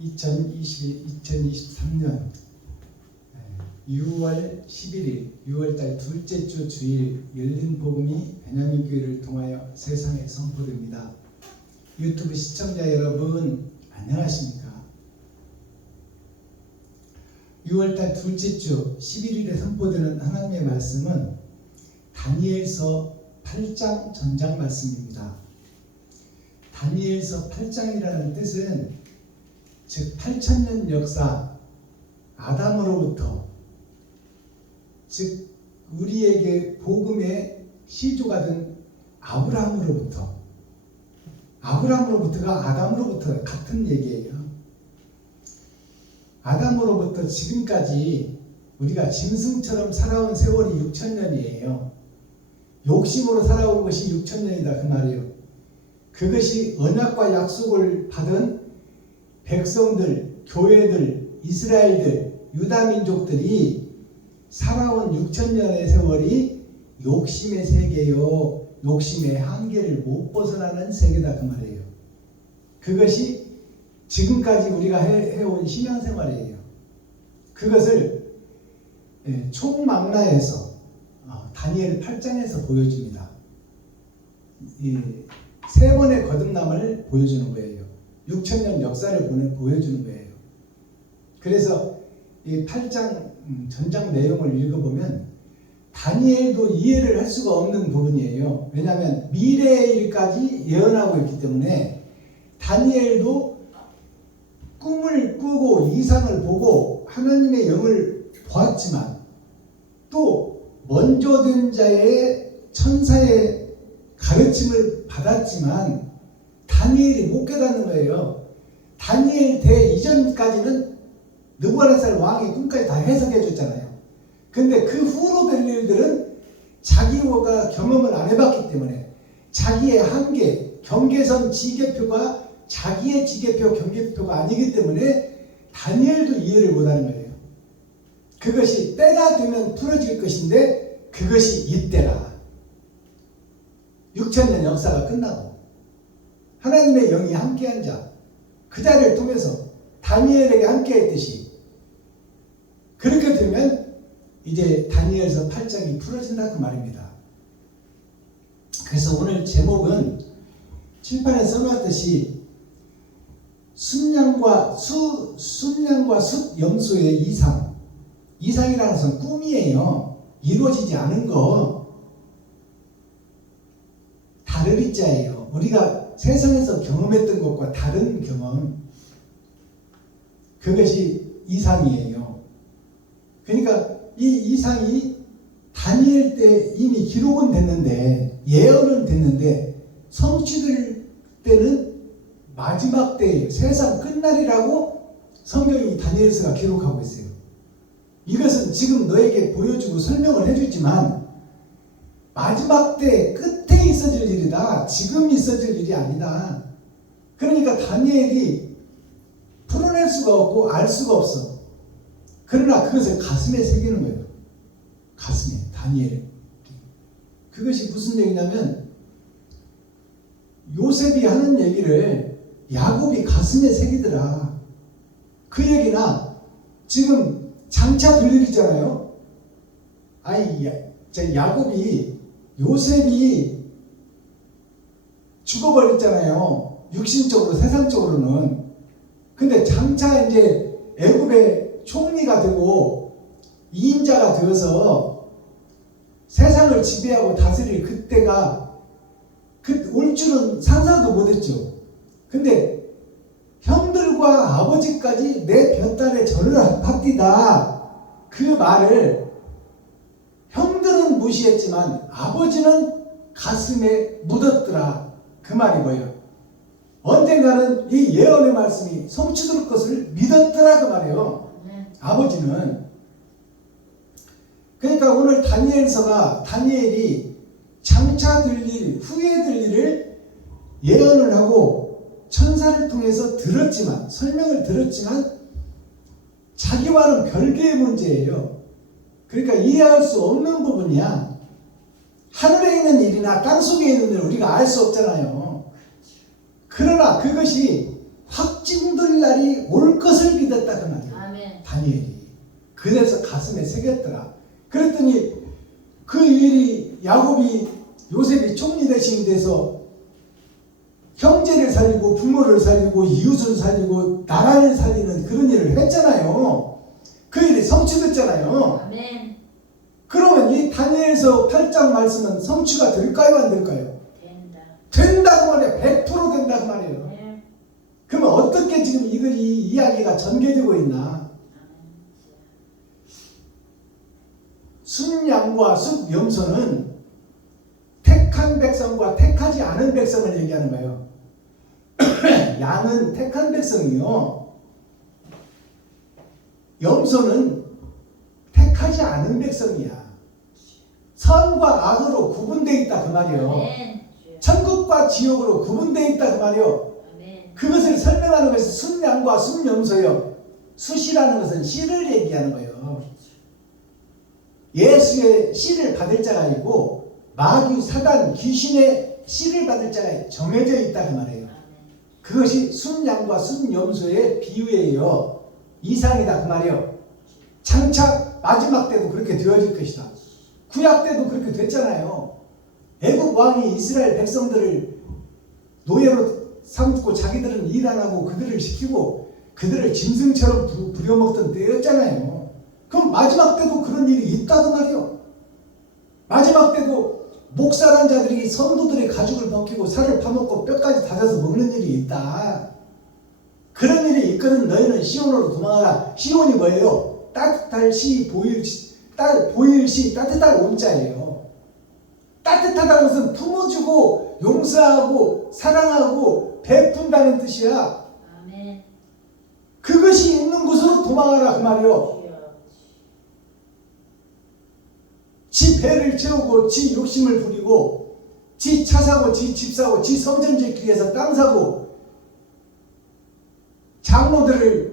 2023년 6월 11일 6월달 둘째 주 주일 열린 복음이 베냐민 교회를 통하여 세상에 선포됩니다. 유튜브 시청자 여러분 안녕하십니까? 6월달 둘째 주 11일에 선포되는 하나님의 말씀은 다니엘서 8장 전장 말씀입니다. 다니엘서 8장이라는 뜻은 즉 8,000년 역사 아담으로부터 즉 우리에게 복음의 시조가 된 아브라함으로부터가 아담으로부터 같은 얘기예요. 아담으로부터 지금까지 우리가 짐승처럼 살아온 세월이 6,000년이에요. 욕심으로 살아온 것이 6,000년이다 그 말이에요. 그것이 언약과 약속을 받은 백성들, 교회들, 이스라엘들, 유다민족들이 살아온 6,000년의 세월이 욕심의 세계요, 욕심의 한계를 못 벗어나는 세계다 그 말이에요. 그것이 지금까지 우리가 해온 신앙생활이에요. 그것을 총망라에서 다니엘 8장에서 보여줍니다. 이 세 번의 거듭남을 보여주는 거예요. 6,000년 역사를 보여주는 거예요. 그래서 이 8장 전장 내용을 읽어보면 다니엘도 이해를 할 수가 없는 부분이에요. 왜냐하면 미래의 일까지 예언하고 있기 때문에 다니엘도 꿈을 꾸고 이상을 보고 하나님의 영을 보았지만 또 먼저 된 자의 천사의 가르침을 받았지만 다니엘이 못 깨닫는 거예요. 다니엘 대 이전까지는 느부갓네살 왕이 꿈까지 다 해석해 줬잖아요. 근데 그 후로 될 일들은 자기가 경험을 안 해봤기 때문에 자기의 한계, 경계선 지계표가 자기의 지계표, 경계표가 아니기 때문에 다니엘도 이해를 못하는 거예요. 그것이 때가 되면 풀어질 것인데 그것이 이때라. 6,000년 역사가 끝나고 하나님의 영이 함께한 자, 그 자를 통해서 다니엘에게 함께했듯이 그렇게 되면 이제 다니엘서 8장이 풀어진다 그 말입니다. 그래서 오늘 제목은 칠판에 써놨듯이 순양과 숫 염소의 이상이라는 것은 꿈이에요. 이루어지지 않은 거 다르리자예요. 우리가 세상에서 경험했던 것과 다른 경험, 그것이 이상이에요. 그러니까 이 이상이 다니엘 때 이미 기록은 됐는데, 예언은 됐는데 성취될 때는 마지막 때예요. 세상 끝날이라고 성경이 다니엘서가 기록하고 있어요. 이것은 지금 너에게 보여주고 설명을 해주지만 마지막 때 끝에 있어질 일이다. 지금 있어질 일이 아니다. 그러니까 다니엘이 풀어낼 수가 없고 알 수가 없어. 그러나 그것을 가슴에 새기는 거예요. 가슴에, 다니엘. 그것이 무슨 얘기냐면 요셉이 하는 얘기를 야곱이 가슴에 새기더라. 그 얘기나 지금 장차 될 일이잖아요. 야곱이 요셉이 죽어버렸잖아요. 육신적으로, 세상적으로는. 근데 장차 이제 애굽의 총리가 되고 2인자가 되어서 세상을 지배하고 다스릴 그때가 올 줄은 상상도 못했죠. 근데 형들과 아버지까지 내 볕달에 절을 받디다. 그 말을 형들은 무시했지만 아버지는 가슴에 묻었더라. 그 말이 뭐예요? 언젠가는 이 예언의 말씀이 성취될 것을 믿었더라 그 말이에요. 아버지는. 그러니까 오늘 다니엘서가 다니엘이 장차 될 일, 후에 될 일을 예언을 하고 천사를 통해서 들었지만, 설명을 들었지만 자기와는 별개의 문제예요. 그러니까 이해할 수 없는 부분이야. 하늘에 있는 일이나 땅속에 있는 일을 우리가 알 수 없잖아요. 그러나 그것이 확증될 날이 올 것을 믿었다 그 말이에요. 아멘. 다니엘이. 그래서 가슴에 새겼더라. 그랬더니 그 일이 야곱이 요셉이 총리 대신이 돼서 형제를 살리고 부모를 살리고 이웃을 살리고 나라를 살리는 그런 일을 했잖아요. 그 일이 성취됐잖아요. 아멘. 그러면 이 다니엘서 8장 말씀은 성취가 될까요 안 될까요? 된다. 된다고 말이에요. 100% 된다고 말이에요. 네. 그러면 어떻게 지금 이 이야기가 전개되고 있나? 순양과 순염소는 택한 백성과 택하지 않은 백성을 얘기하는 거예요. 양은 택한 백성이요. 염소는 택하지 않은 백성이야. 선과 악으로 구분되어 있다 그 말이에요. 아멘. 천국과 지옥으로 구분되어 있다 그 말이에요. 아멘. 그것을 설명하는 것이 순양과 순염소요. 숫이라는 것은 씨를 얘기하는 거예요. 예수의 씨를 받을 자가 있고 마귀 사단 귀신의 씨를 받을 자가 정해져 있다 그 말이에요. 그것이 순양과 순염소의 비유예요. 이상이다 그 말이에요. 장차 마지막 때도 그렇게 되어질 것이다. 구약 때도 그렇게 됐잖아요. 애국 왕이 이스라엘 백성들을 노예로 삼고 자기들은 일 안 하고 그들을 시키고 그들을 짐승처럼 부려먹던 때였잖아요. 그럼 마지막 때도 그런 일이 있다고 말이요. 마지막 때도 목사란 자들이 성도들의 가죽을 벗기고 살을 파먹고 뼈까지 다져서 먹는 일이 있다. 그런 일이 있거든. 너희는 시온으로 도망하라. 시온이 뭐예요? 따뜻할 시 보일시 따뜻할 온자예요. 따뜻하다는 것은 품어주고 용서하고 사랑하고 베푼다는 뜻이야. 아멘. 그것이 있는 곳으로 도망하라 그 말이요. 지 배를 채우고 지 욕심을 부리고 지 차 사고 지 집 사고 지 성전 짓기 위해서 땅 사고 장로들을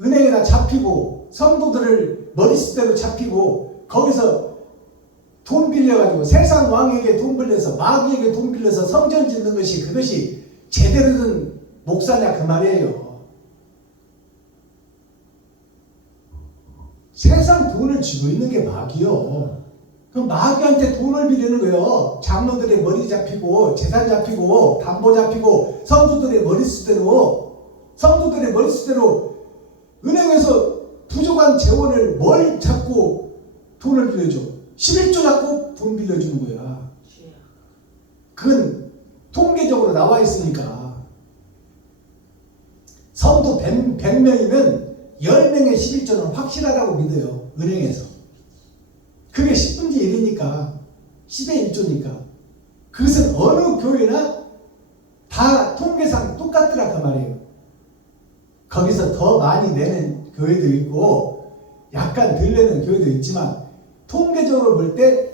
은행에다 잡히고 성도들을 머리숱대로 잡히고 거기서 돈 빌려가지고 세상 왕에게 돈 빌려서 마귀에게 돈 빌려서 성전 짓는 것이 그것이 제대로 된 목사냐 그 말이에요. 세상 돈을 쥐고 있는 게 마귀요. 그럼 마귀한테 돈을 빌리는 거예요. 장로들의 머리 잡히고 재산 잡히고 담보 잡히고 성도들의 머리숱대로 은행에서 부족한 재원을 뭘 잡고 돈을 빌려줘? 11조 잡고 돈 빌려주는 거야. 그건 통계적으로 나와 있으니까. 성도 100명이면 10명의 11조는 확실하다고 믿어요. 은행에서. 그게 10분의 1이니까 10의 1조니까. 그것은 어느 교회나 다 통계상 똑같더라 그 말이에요. 거기서 더 많이 내는 교회도 있고 약간 덜 내는 교회도 있지만 통계적으로 볼 때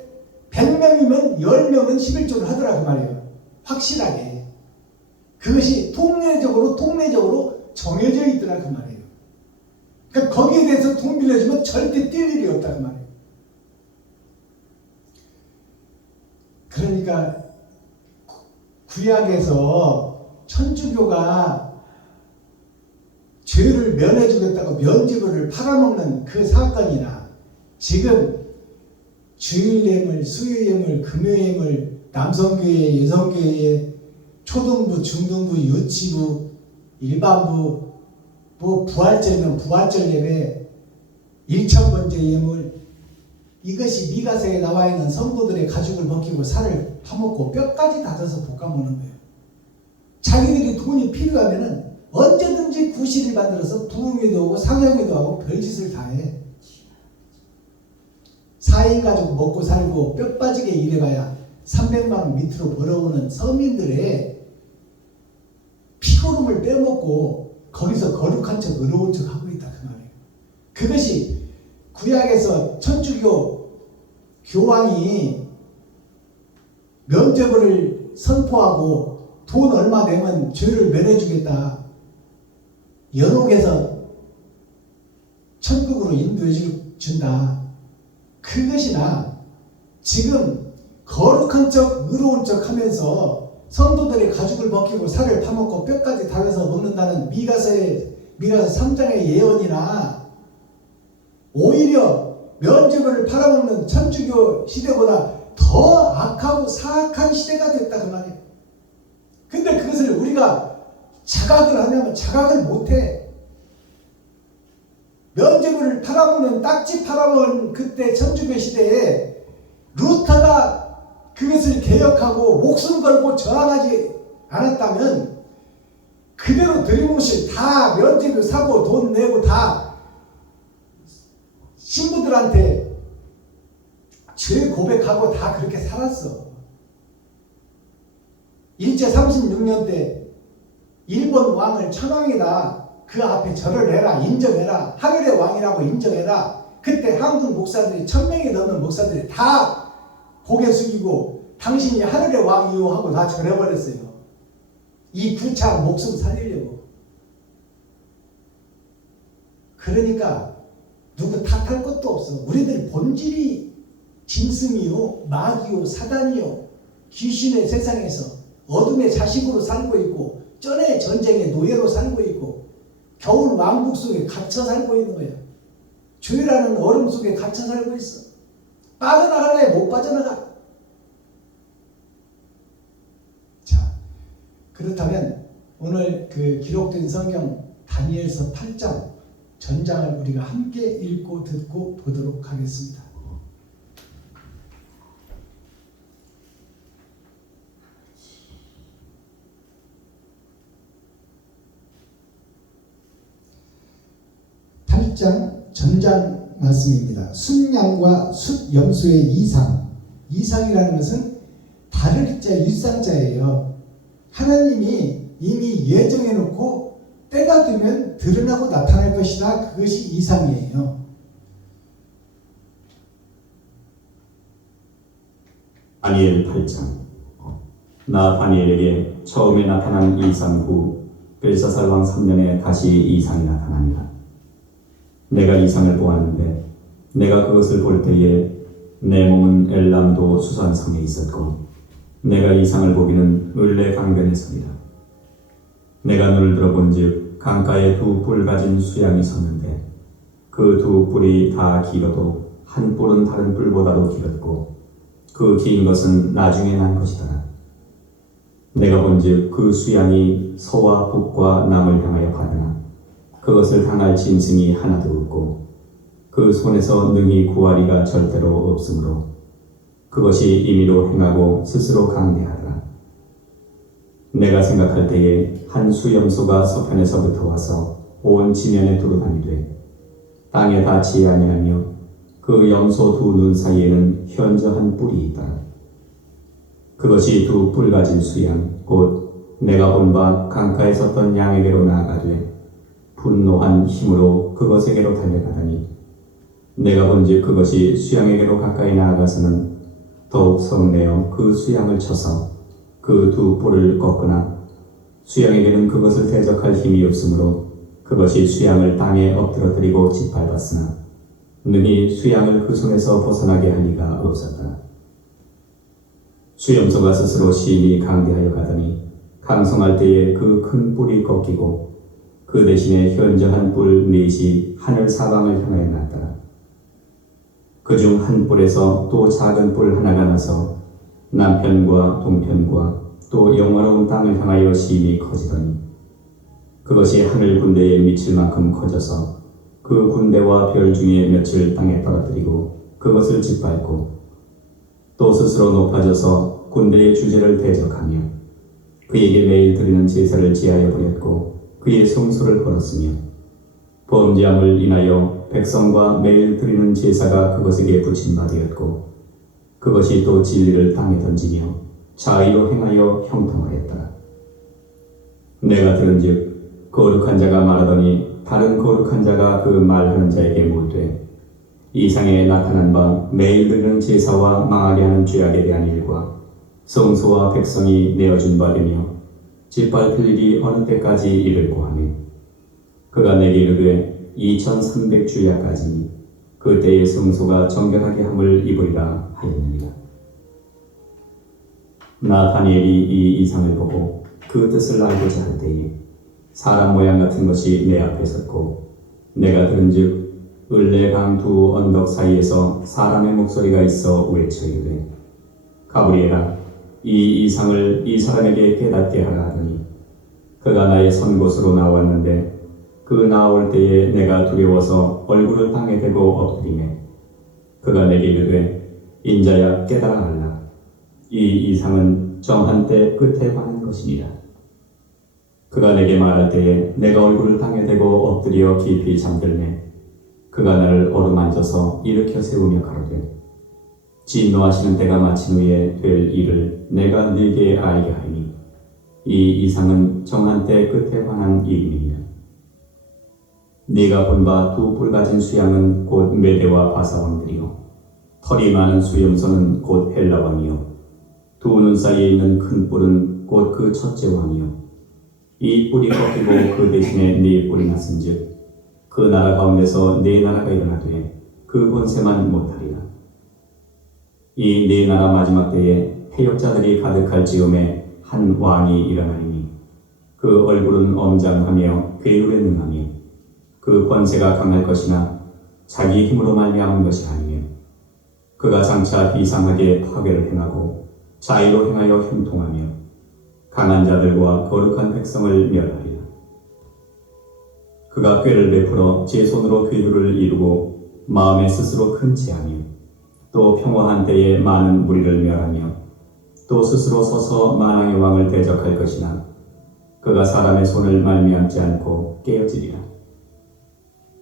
100명이면 10명은 11조를 하더라 그 말이에요. 확실하게. 그것이 통례적으로 정해져 있더라 그 말이에요. 그러니까 거기에 대해서 돈 빌려주면 절대 뛸 일이 없다 그 말이에요. 그러니까 구약에서 천주교가 죄를 면해주겠다고 면죄부를 팔아먹는 그 사건이나 지금 주일예물, 수요예물, 금요예물, 남성교회, 여성교회, 초등부, 중등부, 유치부, 일반부, 뭐 부활절이면 부활절 예배, 일천번째 예물, 이것이 미가서에 나와 있는 성도들의 가죽을 벗기고 살을 파먹고 뼈까지 다져서 볶아먹는 거예요. 자기들이 돈이 필요하면은 언제든지 구실을 만들어서 부흥회도 하고 상영회도 하고 별짓을 다 해. 4인 가족 먹고 살고 뼈 빠지게 일해봐야 300만 원 밑으로 벌어오는 서민들의 피고름을 빼먹고 거기서 거룩한 척 의로운 척 하고 있다 그 말이에요. 그것이 구약에서 천주교 교황이 면죄부를 선포하고 돈 얼마 내면 죄를 면해주겠다. 연옥에서 천국으로 인도해 준다. 그것이나 지금 거룩한 척 의로운 척 하면서 성도들의 가죽을 벗기고 살을 파먹고 뼈까지 달여서 먹는다는 미가서 3장의 예언이나 오히려 면죄부를 팔아먹는 천주교 시대보다 더 악하고 사악한 시대가 됐다 그 말이에요. 근데 그것을 우리가 자각을 하냐면 자각을 못해. 면죄부를 팔아먹는 딱지 팔아먹은 그때 천주교 시대에 루터가 그것을 개혁하고 목숨 걸고 저항하지 않았다면 그대로 들이못이 다 면죄부 사고 돈 내고 다 신부들한테 죄 고백하고 다 그렇게 살았어. 일제 36년 때 일본 왕을 천황이다. 그 앞에 절을 해라. 인정해라. 하늘의 왕이라고 인정해라. 그때 한국 목사들이 1000명이 넘는 목사들이 다 고개 숙이고 당신이 하늘의 왕이요 하고 다 절해버렸어요. 이 구차 목숨 살리려고. 그러니까 누구 탓할 것도 없어. 우리들 본질이 짐승이요 마귀요 사단이요 귀신의 세상에서 어둠의 자식으로 살고 있고 쩐의 전쟁의 노예로 살고 있고 겨울 왕국 속에 갇혀 살고 있는 거예요. 죄라는 얼음 속에 갇혀 살고 있어. 빠져나가려면 못 빠져나가. 자, 그렇다면 오늘 그 기록된 성경 다니엘서 8장 전장을 우리가 함께 읽고 듣고 보도록 하겠습니다. 전장 말씀입니다. 숫양과 숫염소의 이상이라는 것은 다르기자 일상자예요. 하나님이 이미 예정해 놓고 때가 되면 드러나고 나타날 것이다. 그것이 이상이에요. 다니엘 8장. 나 다니엘에게 처음에 나타난 이상 후 벨사살 왕 3년에 다시 이상이 나타나니라. 내가 이상을 보았는데 내가 그것을 볼 때에 내 몸은 엘람도 수산성에 있었고 내가 이상을 보기는 을레 강변에서니라. 내가 눈을 들어본즉 강가에 두 뿔 가진 수양이 섰는데 그 두 뿔이 다 길어도 한 뿔은 다른 뿔보다도 길었고 그 긴 것은 나중에 난 것이더라. 내가 본즉 그 수양이 서와 북과 남을 향하여 가더나 그것을 당할 짐승이 하나도 없고 그 손에서 능히 구하리가 절대로 없으므로 그것이 임의로 행하고 스스로 강대하더라. 내가 생각할 때에 한 수염소가 서편에서부터 와서 온 지면에 두루다니되 땅에 닿지 아니하며 그 염소 두 눈 사이에는 현저한 뿔이 있다. 그것이 두 뿔 가진 수양 곧 내가 본 바 강가에 섰던 양에게로 나아가되 분노한 힘으로 그것에게로 달려가다니 내가 본즉 그것이 수양에게로 가까이 나아가서는 더욱 성내어 그 수양을 쳐서 그 두 뿔을 꺾으나 수양에게는 그것을 대적할 힘이 없으므로 그것이 수양을 땅에 엎드러뜨리고 짓밟았으나 능히 수양을 그 손에서 벗어나게 할 리가 없었다. 수염소가 스스로 심히 강대하여 가더니 강성할 때에 그 큰 뿔이 꺾이고 그 대신에 현저한 뿔 넷이 하늘 사방을 향하여 났더라. 그중 한 뿔에서 또 작은 뿔 하나가 나서 남편과 동편과 또 영화로운 땅을 향하여 심히 커지더니 그것이 하늘 군대에 미칠 만큼 커져서 그 군대와 별 중에 몇을 땅에 떨어뜨리고 그것을 짓밟고 또 스스로 높아져서 군대의 주제를 대적하며 그에게 매일 드리는 제사를 지하여 버렸고 그의 성소를 걸었으며 범죄함을 인하여 백성과 매일 드리는 제사가 그것에게 붙인 바 되었고 그것이 또 진리를 땅에 던지며 자의로 행하여 형통하였더라. 내가 들은즉 거룩한 자가 말하더니 다른 거룩한 자가 그 말하는 자에게 묻되 이상에 나타난 바 매일 드리는 제사와 망하게 하는 죄악에 대한 일과 성소와 백성이 내어준 바 되며 짓밟힐 일이 어느 때까지 이를고 하니 그가 내게 이르되 2300주야까지니 그때의 성소가 정결하게 함을 입으리라 하였느니라. 나 다니엘이 이 이상을 보고 그 뜻을 알고자 할 때에 사람 모양 같은 것이 내 앞에 섰고 내가 들은즉 을레강 두 언덕 사이에서 사람의 목소리가 있어 외쳐 이르되 가브리엘아 이 이상을 이 사람에게 깨닫게 하라 하더니 그가 나의 선 곳으로 나왔는데 그 나올 때에 내가 두려워서 얼굴을 땅에 대고 엎드리매 그가 내게 이르되 인자야 깨달아 알라 이 이상은 정한 때 끝에 관한 것이니라. 그가 내게 말할 때에 내가 얼굴을 땅에 대고 엎드려 깊이 잠들매 그가 나를 어루만져서 일으켜 세우며 가로되 진노하시는 때가 마친 후에 될 일을 내가 네게 알게 하리니 이 이상은 정한 때 끝에 관한 일임이니라. 네가 본 바 두 뿔 가진 수양은 곧 메대와 바사 왕들이요 털이 많은 수염소는 곧 헬라 왕이요 두 눈 사이에 있는 큰 뿔은 곧 그 첫째 왕이요 이 뿔이 꺾이고 그 대신에 네 뿔이 났은즉 그 나라 가운데서 네 나라가 일어나되 그 권세만 못하리라. 이 네 나라 마지막 때에 해역자들이 가득할 즈음에 한 왕이 일어나리니 그 얼굴은 엄장하며 괴율에 능하며 그 권세가 강할 것이나 자기 힘으로 말미암은 것이 아니며 그가 장차 비상하게 파괴를 행하고 자의로 행하여 형통하며 강한 자들과 거룩한 백성을 멸하리라. 그가 꾀를 베풀어 제 손으로 괴율을 이루고 마음에 스스로 큰 재하며 또 평화한 때에 많은 무리를 멸하며 또 스스로 서서 만왕의 왕을 대적할 것이나 그가 사람의 손을 말미암지 않고 깨어지리라.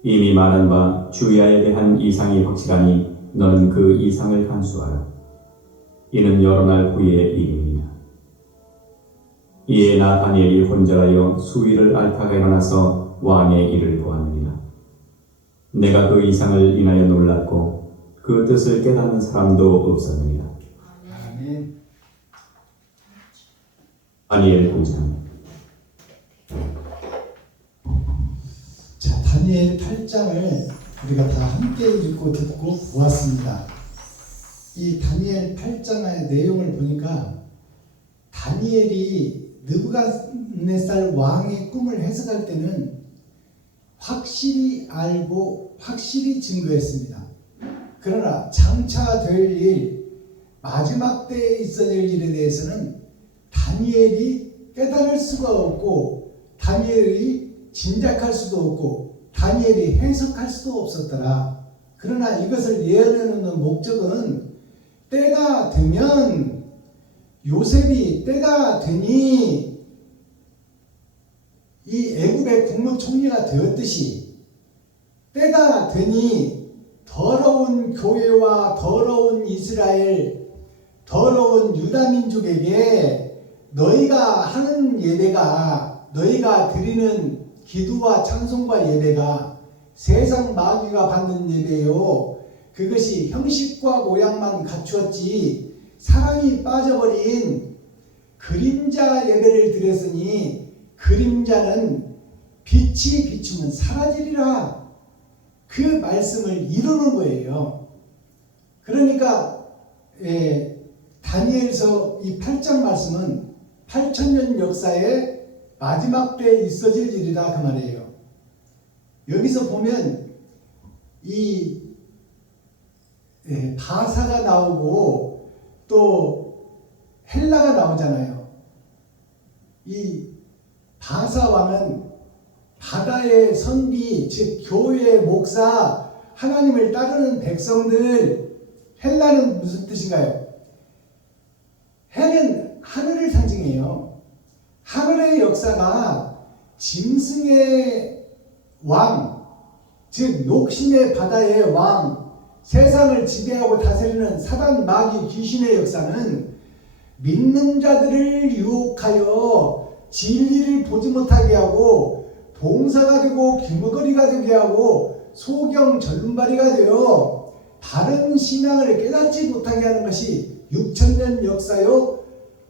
이미 말한 바 주야에 대한 이상이 확실하니 너는 그 이상을 간수하라. 이는 여러 날 후의 일입니다. 이에 나 다니엘이 혼절하여 수위를 앓다가 일어나서 왕의 일을 보았느니라. 내가 그 이상을 인하여 놀랐고 그 뜻을 깨닫는 사람도 없었느니라. 아멘. 다니엘 9장. 자, 다니엘 8장을 우리가 다 함께 읽고 듣고 보았습니다. 이 다니엘 8장의 내용을 보니까 다니엘이 느부갓네살 왕의 꿈을 해석할 때는 확실히 알고 확실히 증거했습니다. 그러나 장차 될 일, 마지막 때에 있어질 일에 대해서는 다니엘이 깨달을 수가 없고 다니엘이 짐작할 수도 없고 다니엘이 해석할 수도 없었더라. 그러나 이것을 예언해 놓는 목적은 때가 되면 요셉이 때가 되니 이 애굽의 국무총리가 되었듯이 때가 되니 더러운 교회와 더러운 이스라엘, 더러운 유다 민족에게 너희가 하는 예배가, 너희가 드리는 기도와 찬송과 예배가 세상 마귀가 받는 예배요, 그것이 형식과 모양만 갖추었지 사랑이 빠져버린 그림자 예배를 드렸으니 그림자는 빛이 비추면 사라지리라. 그 말씀을 이루는 거예요. 그러니까 다니엘서 이 8장 말씀은 8,000년 역사의 마지막 때에 있어질 일이다 그 말이에요. 여기서 보면 이 바사가 나오고 또 헬라가 나오잖아요. 이 바사 왕은 바다의 선비, 즉 교회의 목사, 하나님을 따르는 백성들. 헬라는 무슨 뜻인가요? 해는 하늘을 상징해요. 하늘의 역사가 짐승의 왕, 즉 욕심의 바다의 왕, 세상을 지배하고 다스리는 사단, 마귀, 귀신의 역사는 믿는 자들을 유혹하여 진리를 보지 못하게 하고 봉사가 되고 귀머거리가 되게 하고 소경 절름발이가 되어 바른 신앙을 깨닫지 못하게 하는 것이 6,000년 역사요,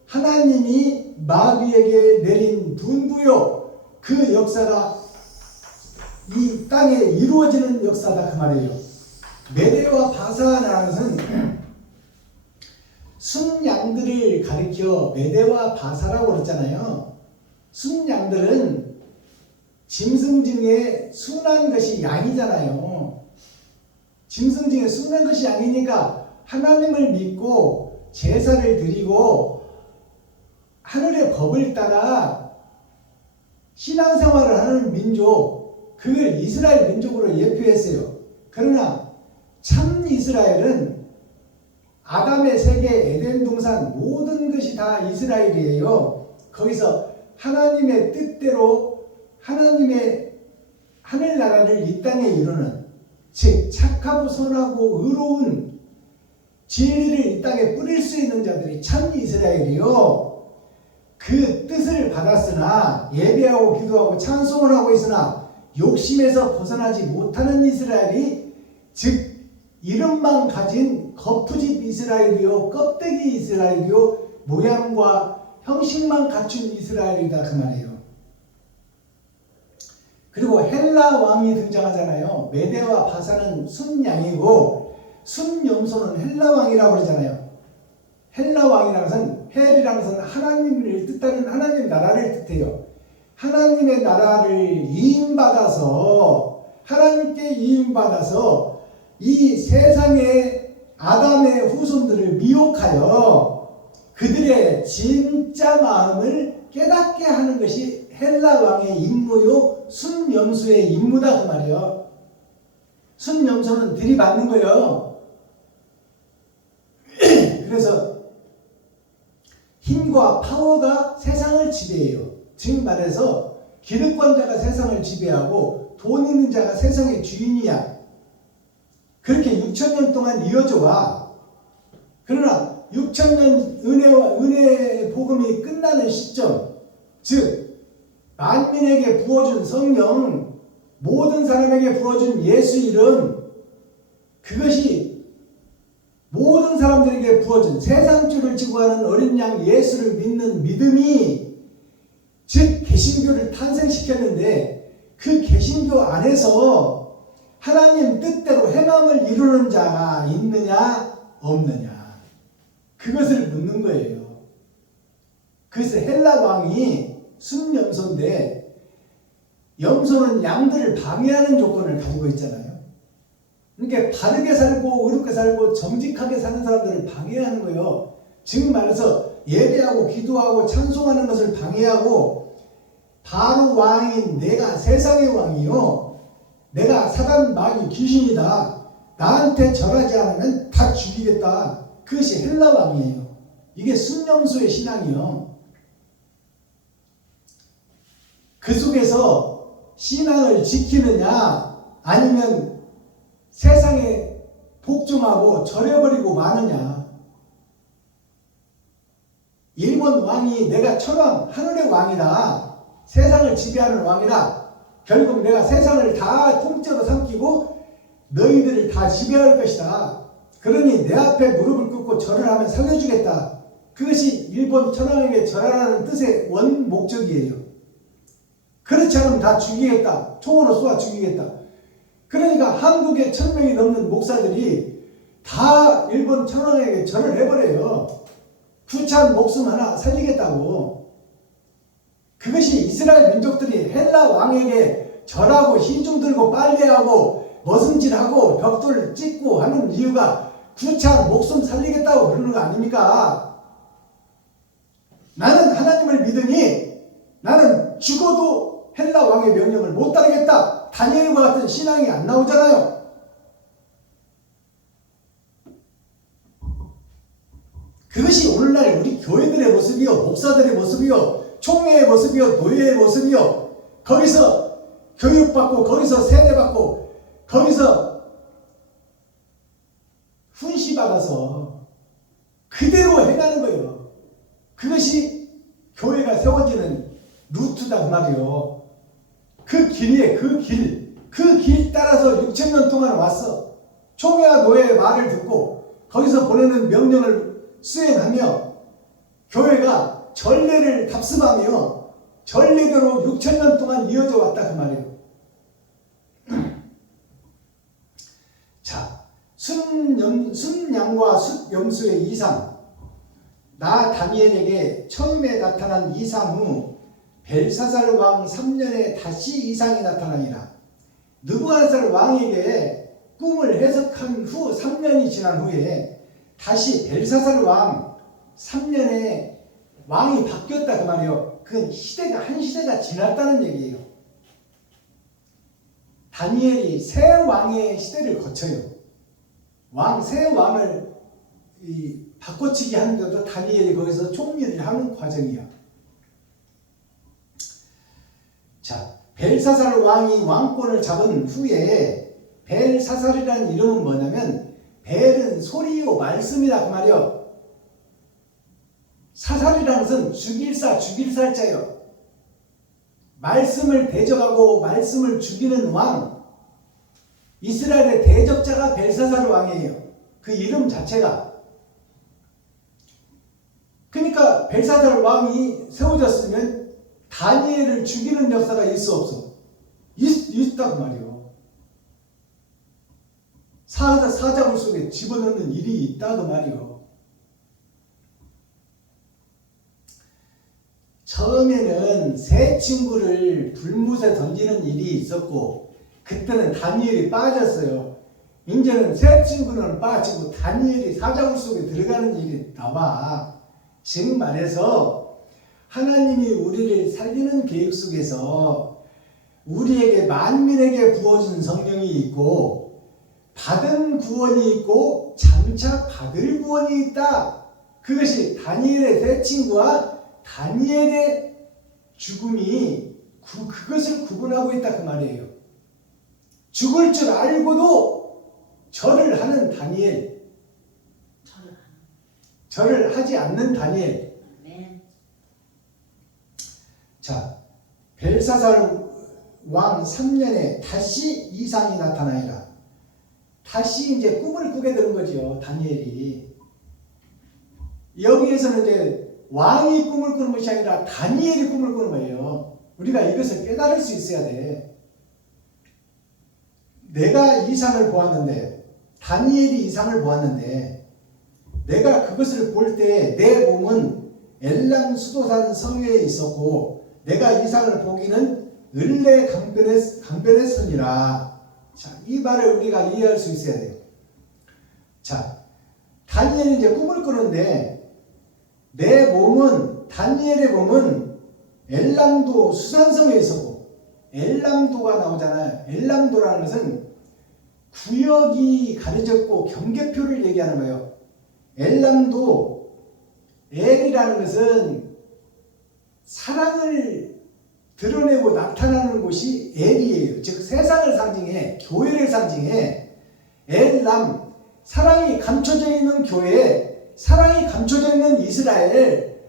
하나님이 마귀에게 내린 분부요, 그 역사가 이 땅에 이루어지는 역사다 그 말이에요. 메대와 바사라는 것은 순양들을 가리켜 메대와 바사라고 그랬잖아요. 순양들은 짐승 중에 순한 것이 양이잖아요. 짐승 중에 순한 것이 양이니까 하나님을 믿고 제사를 드리고 하늘의 법을 따라 신앙생활을 하는 민족, 그걸 이스라엘 민족으로 예표했어요. 그러나 참 이스라엘은 아담의 세계 에덴 동산 모든 것이 다 이스라엘이에요. 거기서 하나님의 뜻대로 하나님의 하늘나라를 이 땅에 이루는, 즉 착하고 선하고 의로운 진리를 이 땅에 뿌릴 수 있는 자들이 참 이스라엘이요. 그 뜻을 받았으나 예배하고 기도하고 찬송을 하고 있으나 욕심에서 벗어나지 못하는 이스라엘이, 즉 이름만 가진 거푸집 이스라엘이요, 껍데기 이스라엘이요, 모양과 형식만 갖춘 이스라엘이다 그 말이에요. 그리고 헬라 왕이 등장하잖아요. 메대와 바사는 순양이고 순염소는 헬라 왕이라고 그러잖아요. 헬라 왕이라는 것은, 헬이라는 것은 하나님을 뜻하는 하나님 나라를 뜻해요. 하나님의 나라를 이임받아서, 하나님께 이임받아서 이 세상의 아담의 후손들을 미혹하여 그들의 진짜 마음을 깨닫게 하는 것이 헬라 왕의 임무요, 순염소의 임무다 그 말이에요. 순염소는 들이받는 거예요. 그래서 힘과 파워가 세상을 지배해요. 즉 말해서 기득권자가 세상을 지배하고 돈 있는 자가 세상의 주인이야. 그렇게 6,000년 동안 이어져 와. 그러나 6,000년 은혜의 복음이 끝나는 시점, 즉 만민에게 부어준 성령, 모든 사람에게 부어준 예수 이름, 그것이 모든 사람들에게 부어준 세상줄을 지고 가는 어린 양 예수를 믿는 믿음이, 즉 개신교를 탄생시켰는데 그 개신교 안에서 하나님 뜻대로 행함을 이루는 자가 있느냐 없느냐, 그것을 묻는 거예요. 그래서 헬라 왕이 순염소인데, 염소는 양들을 방해하는 조건을 가지고 있잖아요. 그러니까 바르게 살고 의롭게 살고 정직하게 사는 사람들을 방해하는 거예요. 즉 말해서 예배하고 기도하고 찬송하는 것을 방해하고, 바로 왕인 내가 세상의 왕이요, 내가 사단 마귀 귀신이다, 나한테 절하지 않으면 다 죽이겠다, 그것이 헬라 왕이에요. 이게 순염소의 신앙이요. 그 속에서 신앙을 지키느냐 아니면 세상에 복종하고 절해버리고 마느냐. 일본 왕이 내가 천왕 하늘의 왕이다, 세상을 지배하는 왕이다, 결국 내가 세상을 다 통째로 삼키고 너희들을 다 지배할 것이다, 그러니 내 앞에 무릎을 꿇고 절을 하면 살려주겠다, 그것이 일본 천황에게 절하라는 뜻의 원 목적이에요. 그렇지 않으면 다 죽이겠다, 총으로 쏘아 죽이겠다. 그러니까 한국에 1,000명이 넘는 목사들이 다 일본 천황에게 절을 해버려요. 구차한 목숨 하나 살리겠다고. 그것이 이스라엘 민족들이 헬라 왕에게 절하고 시중 들고 빨래하고 머슴질하고 벽돌 찍고 하는 이유가 구차한 목숨 살리겠다고 그러는 거 아닙니까? 나는 하나님을 믿으니 나는 죽어도 헬라 왕의 명령을 못 따르겠다, 다니엘과 같은 신앙이 안 나오잖아요. 그것이 오늘날 우리 교회들의 모습이요, 목사들의 모습이요, 총회의 모습이요, 노예의 모습이요. 거기서 교육받고 거기서 세례받고 거기서 훈시받아서 그대로 행하는 거예요. 그것이 교회가 세워지는 루트다 그 말이요. 그 길이에 그 길 따라서 6,000년 동안 왔어. 총회와 노예의 말을 듣고 거기서 보내는 명령을 수행하며 교회가 전례를 답습하며 전례대로 6,000년 동안 이어져 왔다 그 말이에요. 자, 순양과 숫염수의 이상, 나 다니엘에게 처음에 나타난 이상 후 벨사살 왕 3년에 다시 이상이 나타나니라. 느부갓네살 왕에게 꿈을 해석한 후 3년이 지난 후에 다시 벨사살 왕 3년에 왕이 바뀌었다 그 말이에요. 그 시대가 한 시대가 지났다는 얘기예요. 다니엘이 새 왕의 시대를 거쳐요. 새 왕을 바꿔치기 하는데도 다니엘이 거기서 총리를 하는 과정이야. 자, 벨사살 왕이 왕권을 잡은 후에 벨사살이라는 이름은 뭐냐면 벨은 소리요 말씀이다 그 말이요. 사살이라는 것은 죽일 살자예요. 말씀을 대적하고 말씀을 죽이는 왕, 이스라엘의 대적자가 벨사살 왕이에요. 그 이름 자체가. 그러니까 벨사살 왕이 세워졌으면 다니엘을 죽이는 역사가 있을 수 없어. 있다 그 말이에요. 사자굴 속에 집어넣는 일이 있다 그 말이에요. 처음에는 새 친구를 불못에 던지는 일이 있었고 그때는 다니엘이 빠졌어요. 이제는 새 친구는 빠지고 다니엘이 사자굴 속에 들어가는 일이 나와. 즉 말해서 하나님이 우리를 살리는 계획 속에서 우리에게 만민에게 부어준 성령이 있고 받은 구원이 있고 장차 받을 구원이 있다. 그것이 다니엘의 새 친구와 다니엘의 죽음이 그것을 구분하고 있다 그 말이에요. 죽을 줄 알고도 절을 하는 다니엘, 절을 하지 않는 다니엘. 자, 벨사살 왕 3년에 다시 이상이 나타나니라. 다시 이제 꿈을 꾸게 되는 거죠, 다니엘이. 여기에서는 이제 왕이 꿈을 꾸는 것이 아니라 다니엘이 꿈을 꾸는 거예요. 우리가 이것을 깨달을 수 있어야 돼. 내가 이상을 보았는데, 다니엘이 이상을 보았는데, 내가 그것을 볼 때 내 몸은 엘람 수도산 성회에 있었고, 내가 이상을 보기는 을레 강변에 서니라. 자, 이 말을 우리가 이해할 수 있어야 돼요. 자, 다니엘이 이제 꿈을 꾸는데, 내 몸은, 다니엘의 몸은 엘람도 수산성에 있었고, 엘람도가 나오잖아요. 엘람도라는 것은 구역이 가려졌고 경계표를 얘기하는 거예요. 엘람도, 엘이라는 것은 사랑을 드러내고 나타나는 곳이 엘이에요. 즉 세상을 상징해, 교회를 상징해. 엘람, 사랑이 감춰져 있는 교회, 사랑이 감춰져 있는 이스라엘,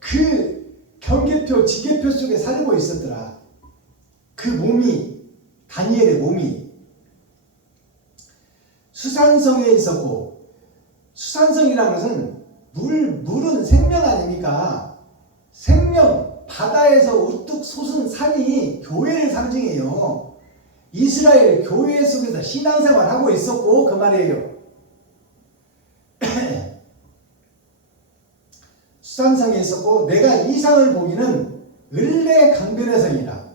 그 경계표, 지계표 속에 살고 있었더라. 그 몸이, 다니엘의 몸이 수산성에 있었고, 수산성이라는 것은 물은 생명 아닙니까? 생명, 바다에서 우뚝 솟은 산이 교회를 상징해요. 이스라엘 교회 속에서 신앙생활 하고 있었고 그 말이에요. 수산성에 있었고 내가 이상을 보기는 을레 강변에서니라.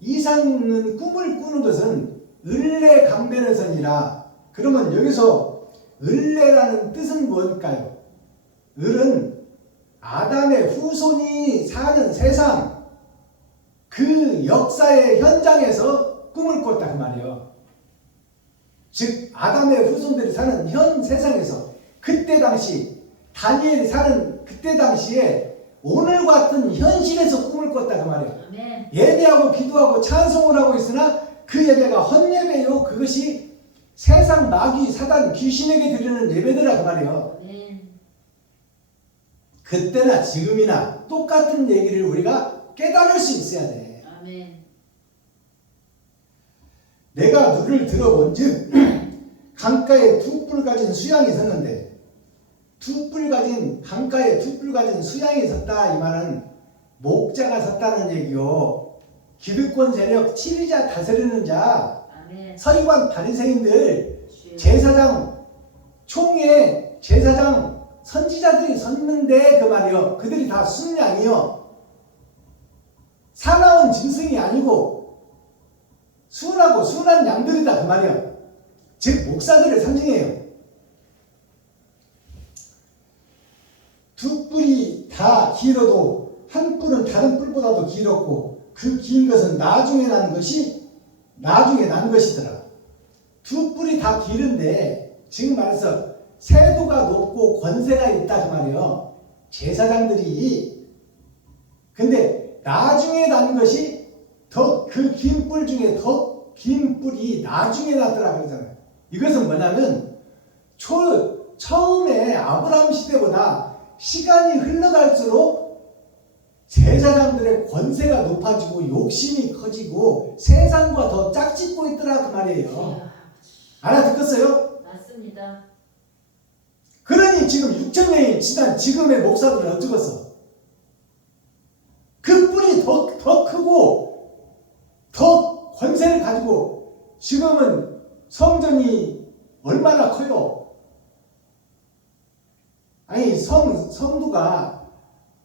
이상은 꿈을 꾸는 것은 을레 강변에서니라. 그러면 여기서 을레라는 뜻은 뭘까요? 을은 아담의 후손이 사는 세상, 그 역사의 현장에서 꿈을 꿨다 그 말이에요. 즉 아담의 후손들이 사는 현 세상에서, 그때 당시 다니엘이 사는 그때 당시에 오늘 같은 현실에서 꿈을 꿨다 그 말이에요. 아멘. 예배하고 기도하고 찬송을 하고 있으나 그 예배가 헛예배요. 그것이 세상 마귀 사단 귀신에게 드리는 예배더라 그 말이에요. 아멘. 그때나 지금이나 똑같은 얘기를 우리가 깨달을 수 있어야 돼. 아멘. 내가 눈을 들어본 즉 강가에 두 뿔 가진 수양이 섰는데, 강가에 두 뿔 가진 수양이 섰다 이 말은 목자가 섰다는 얘기요. 기득권 세력 7위자 다스리는 자, 아멘. 서기관 바리새인들, 제사장 총회, 제사장 선지자들이 섰는데 그 말이요. 그들이 다 순양이요. 사나운 짐승이 아니고 순하고 순한 양들이다 그 말이요. 즉 목사들을 상징해요. 두 뿔이 다 길어도 한 뿔은 다른 뿔보다도 길었고 그 긴 것은 나중에 난 것이더라. 두 뿔이 다 기른데 지금 말해서 세도가 높고 권세가 있다 그 말이에요. 제사장들이. 근데 나중에 난 것이 더 그 긴 뿔 중에 더 긴 뿔이 나중에 났더라 그러잖아요. 이것은 뭐냐면 처음에 아브라함 시대보다 시간이 흘러갈수록 제사장들의 권세가 높아지고 욕심이 커지고 세상과 더 짝짓고 있더라 그 말이에요. 알아듣겠어요? 맞습니다. 그러니 지금 6천년이 지난 지금의 목사들은 어쩌겠어? 그 뿔이 더 크고 더 권세를 가지고 지금은 성전이 얼마나 커요? 아니 성도가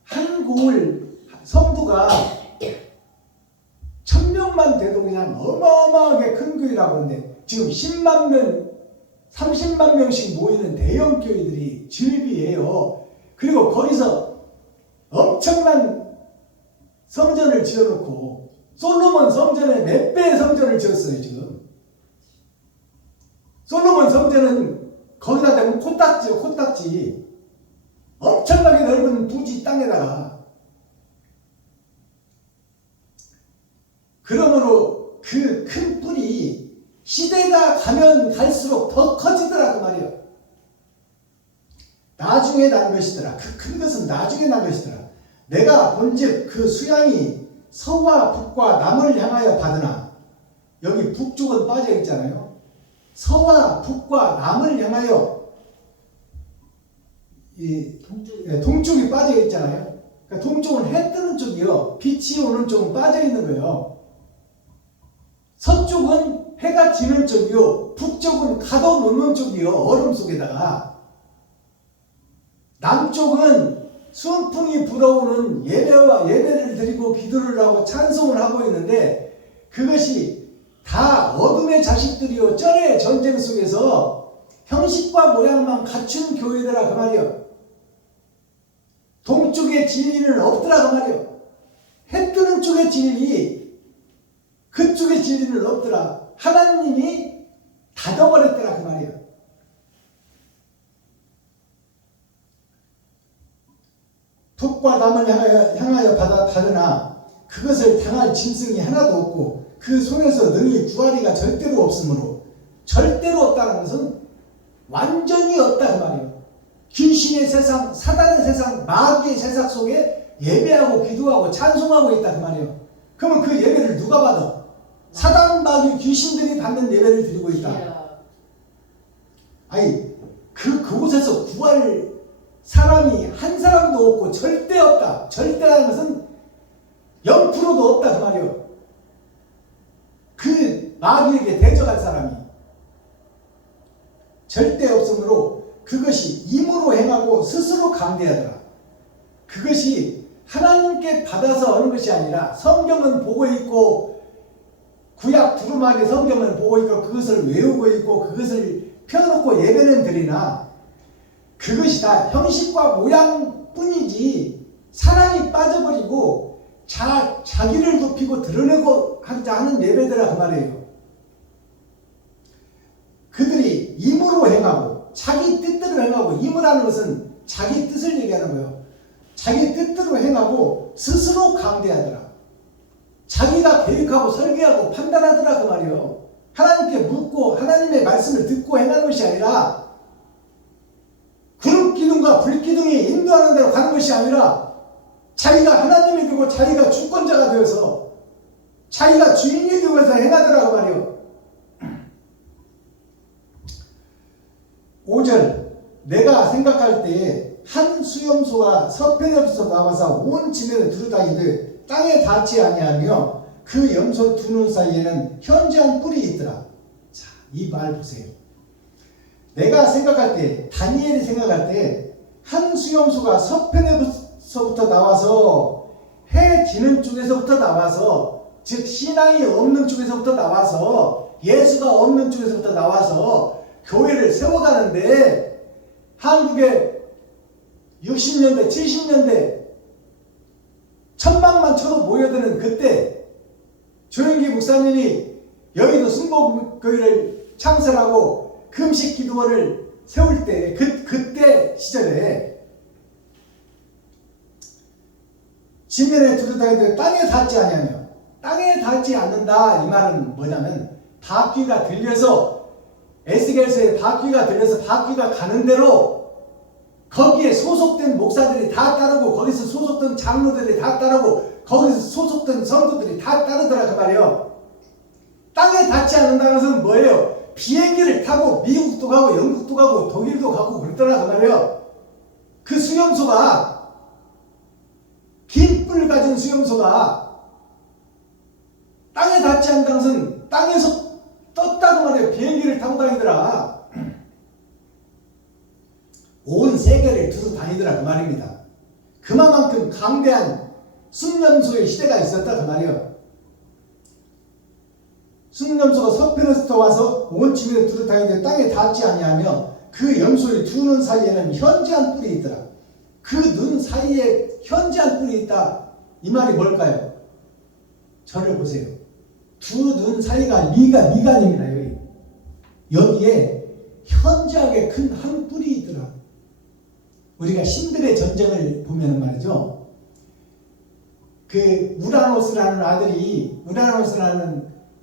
한 고을 성도가 1000명만 돼도 그냥 어마어마하게 큰 교회라고 하는데 지금 10만 명 30만 명씩 모이는 대형 교회들이 즐비해요. 그리고 거기서 엄청난 성전을 지어놓고 솔로몬 성전에 몇 배의 성전을 지었어요 지금. 솔로몬 성전은 거기다 대면 코딱지요 코딱지. 엄청나게 넓은 부지 땅에다가. 그러므로 그 큰 뿔이 시대가 가면 갈수록 더 커지더라 그 말이요. 나중에 난 것이더라. 그 큰 것은 나중에 난 것이더라. 내가 본즉 그 수양이 서와 북과 남을 향하여 받으나 여기 북쪽은 빠져 있잖아요. 서와 북과 남을 향하여 이 동쪽이 빠져 있잖아요. 그러니까 동쪽은 해 뜨는 쪽이요. 빛이 오는 쪽은 빠져 있는 거예요. 서쪽은 해가 지는 쪽이요. 북쪽은 가둬놓는 쪽이요. 얼음 속에다가. 남쪽은 순풍이 불어오는 예배를 드리고 기도를 하고 찬송을 하고 있는데 그것이 다 어둠의 자식들이요. 쩔의 전쟁 속에서 형식과 모양만 갖춘 교회더라 그 말이요. 동쪽의 진리는 없더라 그 말이요. 해 뜨는 쪽의 진리, 그쪽의 진리는 없더라. 하나님이 닫아버렸더라 그 말이요. 북과 남을 향하여 받으나 그것을 당할 짐승이 하나도 없고 그 손에서 능히 구하리가 절대로 없으므로 절대로 없다는 것은 완전히 없다 그 말이에요. 귀신의 세상, 사단의 세상, 마귀의 세상 속에 예배하고 기도하고 찬송하고 있다 그 말이에요. 그러면 그 예배를 누가 받아? 사단, 마귀, 귀신들이 받는 예배를 드리고 있다. 아니 그곳에서 구할 사람이 한 사람도 없고 절대 없다. 절대라는 것은 0%도 없다 그 말이에요. 그 마귀에게 대적할 사람이 절대 없으므로 그것이 임으로 행하고 스스로 강대하더라. 그것이 하나님께 받아서 하는 것이 아니라 성경은 보고 있고 구약 두루마리 성경은 보고 있고 그것을 외우고 있고 그것을 펴놓고 예배는 드리나 그것이 다 형식과 모양뿐이지 사랑이 빠져버리고 자기를 높이고 드러내고 하는 예배들아 그 말이에요. 그들이 임으로 행하고 자기 뜻대로 행하고 임을 것은 자기 뜻을 얘기하는 거예요. 자기 뜻대로 행하고 스스로 강대하더라. 자기가 계획하고 설계하고 판단하더라 그 말이에요. 하나님께 묻고 하나님의 말씀을 듣고 행하는 것이 아니라 그룹 기둥과 불기둥이 인도하는 대로 가는 것이 아니라 자기가 하나님이 되고 자기가 주권자가 되어서 자기가 주인이 되어서 행하더라 그 말이에요. 5절 내가 생각할 때에 한 수염소가 서편에서 나와서 온 지면을 두루다니듯 땅에 닿지 아니하며 그 염소 두 눈 사이에는 현저한 뿔이 있더라. 자, 이 말 보세요. 내가 생각할 때 다니엘이 생각할 때 한 수용소가 서편에서부터 나와서 해 지는 쪽에서부터 나와서, 즉 신앙이 없는 쪽에서부터 나와서, 예수가 없는 쪽에서부터 나와서 교회를 세워가는데, 한국에 60년대 70년대 천막만 쳐도 모여드는 그때 조영기 목사님이 여의도 순복교회를 창설하고 금식 기도원을 세울 때, 그때 시절에 지면에 두루다니되 땅에 닿지 아니하며, 땅에 닿지 않는다 이 말은 뭐냐면, 바퀴가 들려서, 에스겔서에 바퀴가 들려서 바퀴가 가는 대로 거기에 소속된 목사들이 다 따르고, 거기서 소속된 장로들이 다 따르고, 거기서 소속된 성도들이 다 따르더라 그 말이에요. 땅에 닿지 않는다는 것은 뭐예요? 비행기를 타고 미국도 가고 영국도 가고 독일도 가고 그러더라 그 말이에요. 그 수용소가, 긴 뿔 가진 수용소가 땅에 닿지 않는다는 것은 땅에서 떴다고 말이에요. 비행기를 타고 다니더라. 온 세계를 두루 다니더라 그 말입니다. 그만큼 강대한 순념소의 시대가 있었다 그 말이에요. 순념소가 서편에서 와서 온 지면에 두루 다니는데 땅에 닿지 아니하며, 그 염소의 두 눈 사이에는 현지한 뿔이 있더라. 그 눈 사이에 현지한 뿔이 있다 이 말이 뭘까요? 저를 보세요. 두 눈 사이가 미간입니다. 여기에 현저하게 큰 한 뿔이 있더라. 우리가 신들의 전쟁을 보면 말이죠, 그 우라노스라는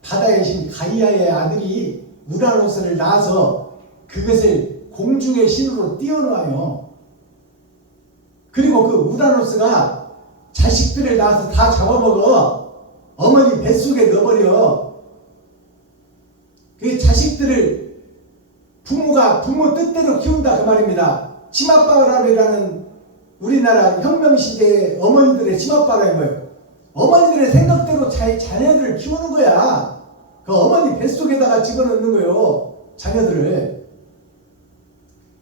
바다의 신 가이아의 아들이 우라노스를 낳아서 그것을 공중의 신으로 띄워놓아요. 그리고 그 우라노스가 자식들을 낳아서 다 잡아먹어 어머니 뱃속에 넣어버려. 그 자식들을 부모 뜻대로 키운다 그 말입니다. 치맛바람이라는 우리나라 혁명시대의 어머니들의 치맛바람이 뭐예요? 어머니들의 생각대로 자녀들을 키우는 거야. 그 어머니 뱃속에다가 집어넣는 거예요, 자녀들을.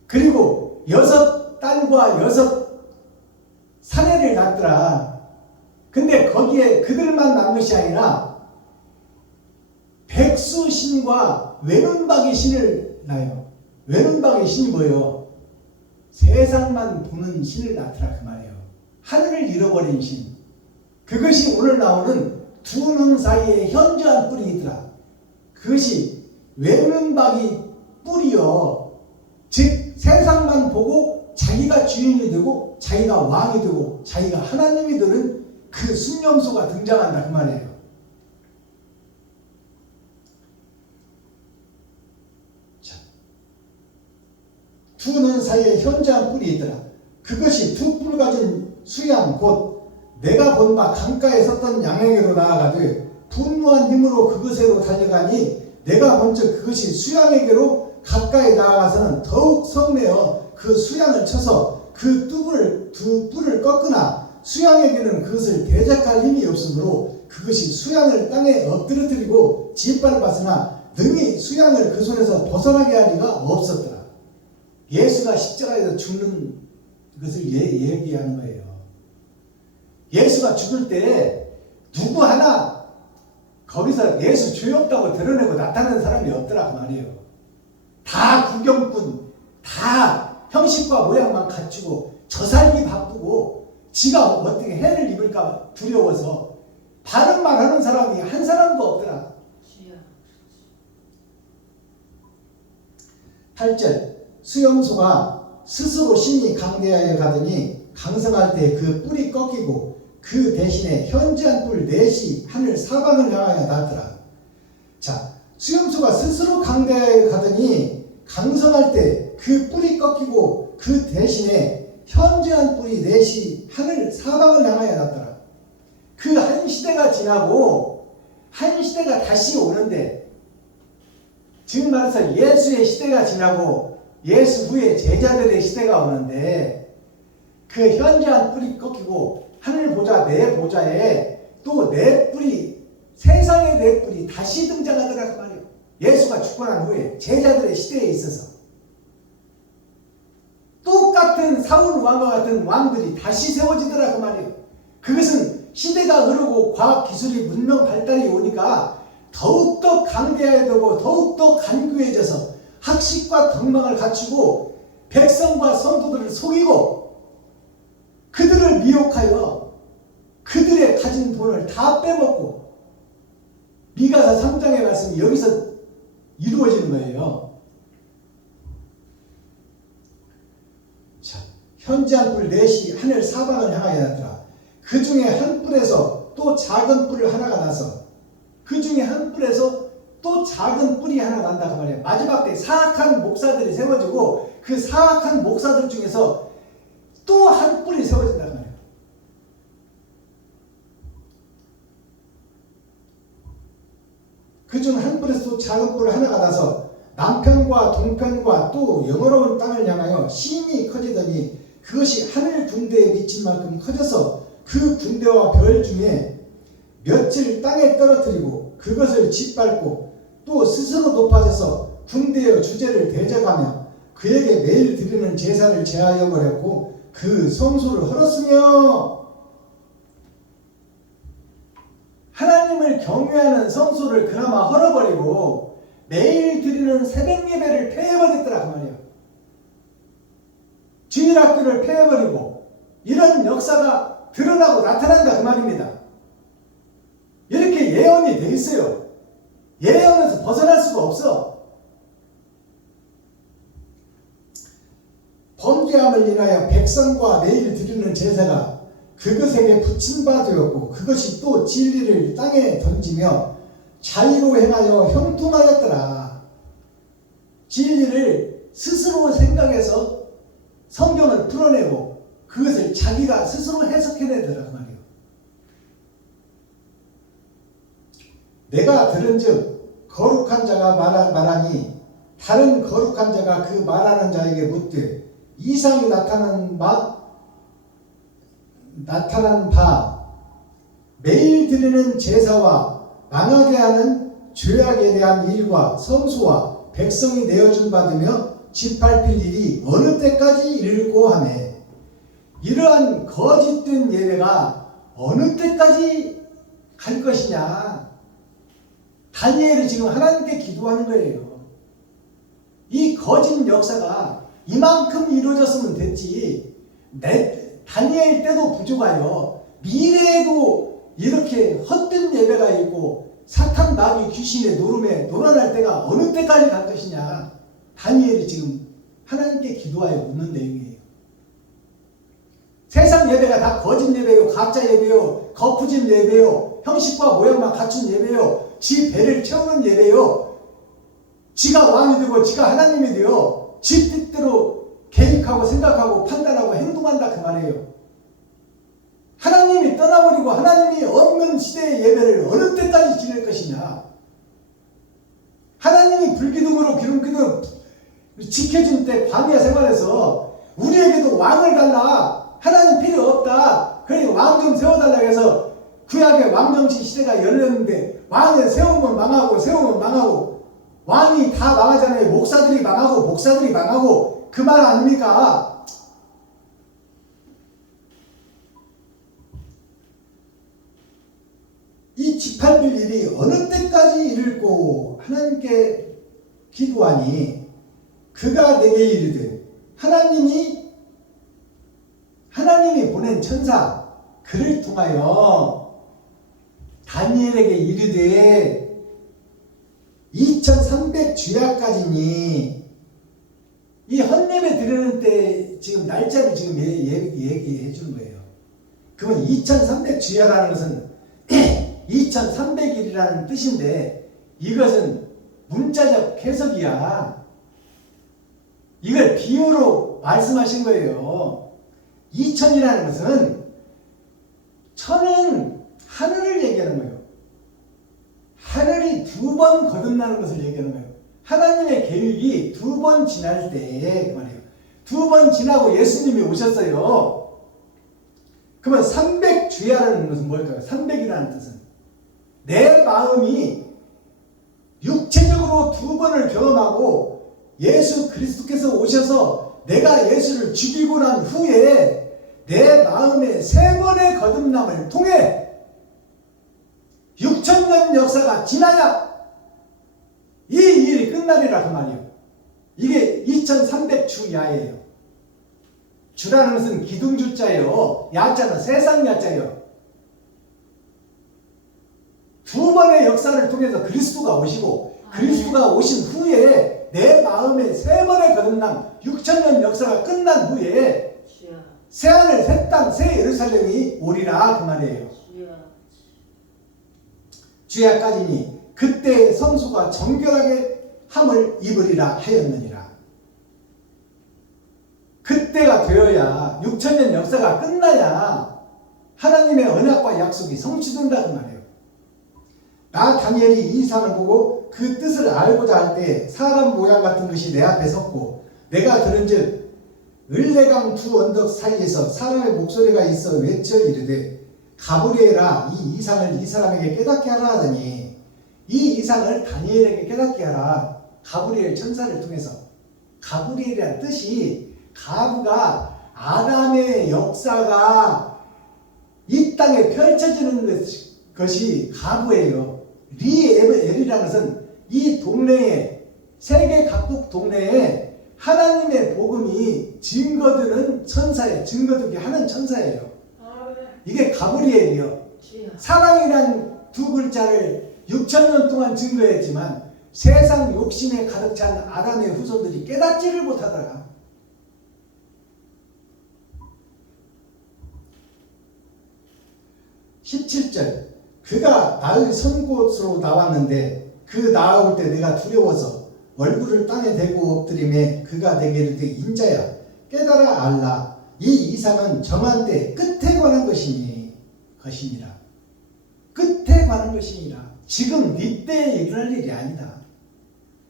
그리고 6딸과 6사내를 낳더라. 근데 거기에 그들만 낳은 것이 아니라 백수신과 외눈박이 신을 낳아요. 외눈박이 신이 뭐예요? 세상만 보는 신을 낳더라 그 말이에요. 하늘을 잃어버린 신. 그것이 오늘 나오는 두 눈 사이에 현저한 뿔이 있더라. 그것이 외눈박이 뿔이요. 즉 세상만 보고 자기가 주인이 되고 자기가 왕이 되고 자기가 하나님이 되는 그 순념소가 등장한다 그 말이에요. 두 눈 사이에 현저한 뿔이 있더라. 그것이 두 뿔 가진 수양 곧 내가 본 바 강가에 섰던 양에게로 나아가되 분노한 힘으로 그것으로 달려가니 내가 먼저 그것이 수양에게로 가까이 나아가서는 더욱 성내어 그 수양을 쳐서 그 두 뿔을 꺾으나 수양에게는 그것을 대적할 힘이 없으므로 그것이 수양을 땅에 엎드러뜨리고 짓밟았으나 능히 수양을 그 손에서 벗어나게 할 리가 없었더라. 예수가 십자가에서 죽는 것을 얘기하는 거예요. 예수가 죽을 때 누구 하나 거기서 예수 죄 없다고 드러내고 나타나는 사람이 없더라 그 말이에요. 다 구경꾼, 다 형식과 모양만 갖추고 저살기 바쁘고 지가 어떻게 해를 입을까 두려워서 바른 말 하는 사람이 한 사람도 없더라. 8절 수용소가 스스로 신이 강대하여 가더니 강성할 때 그 뿔이 꺾이고 그 대신에 현저한 뿔 넷이 하늘 사방을 향하여 닿더라. 자, 수용소가 스스로 강대하여 가더니 강성할 때 그 뿔이 꺾이고 그 대신에 현저한 뿔이 넷이 하늘 사방을 향하여 닿더라. 그 한 시대가 지나고 한 시대가 다시 오는데, 지금 말해서 예수의 시대가 지나고 예수 후에 제자들의 시대가 오는데, 그 현저한 뿔이 꺾이고 하늘 보좌 내 보좌에 또 네 뿔이, 세상의 네 뿔이 다시 등장하더라 그 말이에요. 예수가 죽고 난 후에 제자들의 시대에 있어서 똑같은 사울 왕과 같은 왕들이 다시 세워지더라 그 말이에요. 그것은 시대가 흐르고 과학기술이 문명 발달이 오니까 더욱더 강대해야 되고 더욱더 간교해져서 학식과 덕망을 갖추고 백성과 성도들을 속이고 그들을 미혹하여 그들의 가진 돈을 다 빼먹고 미가서 3장의 말씀이 여기서 이루어지는 거예요. 자, 현지 한 뿔 넷이 하늘 사방을 향하여 났더라. 그 중에 한 뿔에서 또 작은 뿔 하나가 나서 그 중에 한 뿔에서 또 작은 뿔이 하나 난다 그 말이에요. 마지막 때 사악한 목사들이 세워지고 그 사악한 목사들 중에서 또 한 뿔이 세워진다 그 말이에요. 그중 한 뿔에서 또 작은 뿔 하나가 나서 남편과 동편과 또 영어로운 땅을 향하여 신이 커지더니 그것이 하늘 군대에 미친 만큼 커져서 그 군대와 별 중에 며칠 땅에 떨어뜨리고 그것을 짓밟고 또 스스로 높아져서 군대의 주제를 대적하며 그에게 매일 드리는 제사를 제하여 버렸고 그 성소를 헐었으며 하나님을 경외하는 성소를 그나마 헐어버리고 매일 드리는 새벽 예배를 폐해버렸더라 그 말이에요. 주일학교를 폐해버리고 이런 역사가 드러나고 나타난다 그 말입니다. 이렇게 예언이 돼 있어요. 예언에서 벗어날 수가 없어. 범죄함을 인하여 백성과 매일 드리는 제사가 그것에게 붙임바 되었고 그것이 또 진리를 땅에 던지며 자의로 행하여 형통하였더라. 진리를 스스로 생각해서 성경을 풀어내고 그것을 자기가 스스로 해석해내더라 그 말이에요. 내가 들은즉 거룩한 자가 말하니 다른 거룩한 자가 그 말하는 자에게 묻되 이상이 나타난 바 매일 드리는 제사와 망하게 하는 죄악에 대한 일과 성소와 백성이 내어준 받으며 짓밟힐 일이 어느 때까지 이르고 하매 이러한 거짓된 예배가 어느 때까지 갈 것이냐. 다니엘이 지금 하나님께 기도하는 거예요. 이 거짓 역사가 이만큼 이루어졌으면 됐지. 다니엘 때도 부족하여 미래에도 이렇게 헛된 예배가 있고 사탄 마귀 귀신의 노름에 놀아날 때가 어느 때까지 갈 것이냐. 다니엘이 지금 하나님께 기도하여 묻는 내용이에요. 세상 예배가 다 거짓 예배요, 가짜 예배요, 거푸진 예배요, 형식과 모양만 갖춘 예배요, 지 배를 채우는 예배요, 지가 왕이 되고 지가 하나님이 되어 지 뜻대로 계획하고 생각하고 판단하고 행동한다 그 말이에요. 하나님이 떠나버리고 하나님이 없는 시대의 예배를 어느 때까지 지낼 것이냐. 하나님이 불기둥으로 기름기둥 지켜준 때 광야 생활에서 우리에게도 왕을 달라. 하나님 필요 없다. 그러니 왕 좀 세워달라고 해서 구약의 왕정치 시대가 열렸는데 왕을 세우면 망하고 세우면 망하고 왕이 다 망하잖아요. 목사들이 망하고 그 말 아닙니까? 이 짓밟힐 일이 어느 때까지 이를고 하나님께 기도하니 그가 내게 이르되 하나님이 보낸 천사 그를 통하여 다니엘에게 이르되 2300 주야까지니 이 헌예배 드리는 때 지금 날짜를 지금 얘기해 주는 거예요. 그러면 2300 주야라는 것은 2300일이라는 뜻인데 이것은 문자적 해석이야. 이걸 비유로 말씀하신 거예요. 2000이라는 것은 천은 하늘을 얘기하는 거예요. 하늘이 두 번 거듭나는 것을 얘기하는 거예요. 하나님의 계획이 두 번 지날 때 그 말이에요. 두 번 지나고 예수님이 오셨어요. 그러면 300 주야라는 것은 뭘까요? 300이라는 뜻은 내 마음이 육체적으로 두 번을 경험하고 예수 그리스도께서 오셔서 내가 예수를 죽이고 난 후에 내 마음의 세 번의 거듭남을 통해 6,000년 역사가 지나야 이 일이 끝나리라 그 말이에요. 이게 2300주 야예요. 주라는 것은 기둥주자예요. 야자는 세상 야자예요. 두 번의 역사를 통해서 그리스도가 오시고 그리스도가 오신 후에 내 마음의 세 번의 거듭남 6,000년 역사가 끝난 후에 새하늘 새 땅 새 예루살렘이 오리라 그 말이에요. 주야까지니 그때 성수가 정결하게 함을 입으리라 하였느니라. 그때가 되어야 6,000년 역사가 끝나야 하나님의 언약과 약속이 성취된다 그 말이에요. 나 다니엘이 이 이상을 보고 그 뜻을 알고자 할 때 사람 모양 같은 것이 내 앞에 섰고 내가 들은즉 을레강 두 언덕 사이에서 사람의 목소리가 있어 외쳐 이르되 가브리엘아 이 이상을 이 사람에게 깨닫게 하라 하더니 이 이상을 다니엘에게 깨닫게 하라. 가브리엘 천사를 통해서. 가브리엘이라는 뜻이 가브가 아담의 역사가 이 땅에 펼쳐지는 것이 가브예요. 리엘이라는 것은 이 동네에 세계 각국 동네에 하나님의 복음이 증거되는 천사예요. 증거되게 하는 천사예요. 이게 가브리엘이요. 사랑이란 두 글자를 6,000년 동안 증거했지만 세상 욕심에 가득 찬 아담의 후손들이 깨닫지를 못하더라. (17절) 그가 나의 선곳으로 나왔는데 그 나아올 때 내가 두려워서 얼굴을 땅에 대고 엎드리매 그가 내게 이르되 인자야 깨달아 알라 이 이상은 정한 때 끝에 관한 것이니라. 끝에 관한 것이니라. 지금 네 때에 일어날 일이 아니다.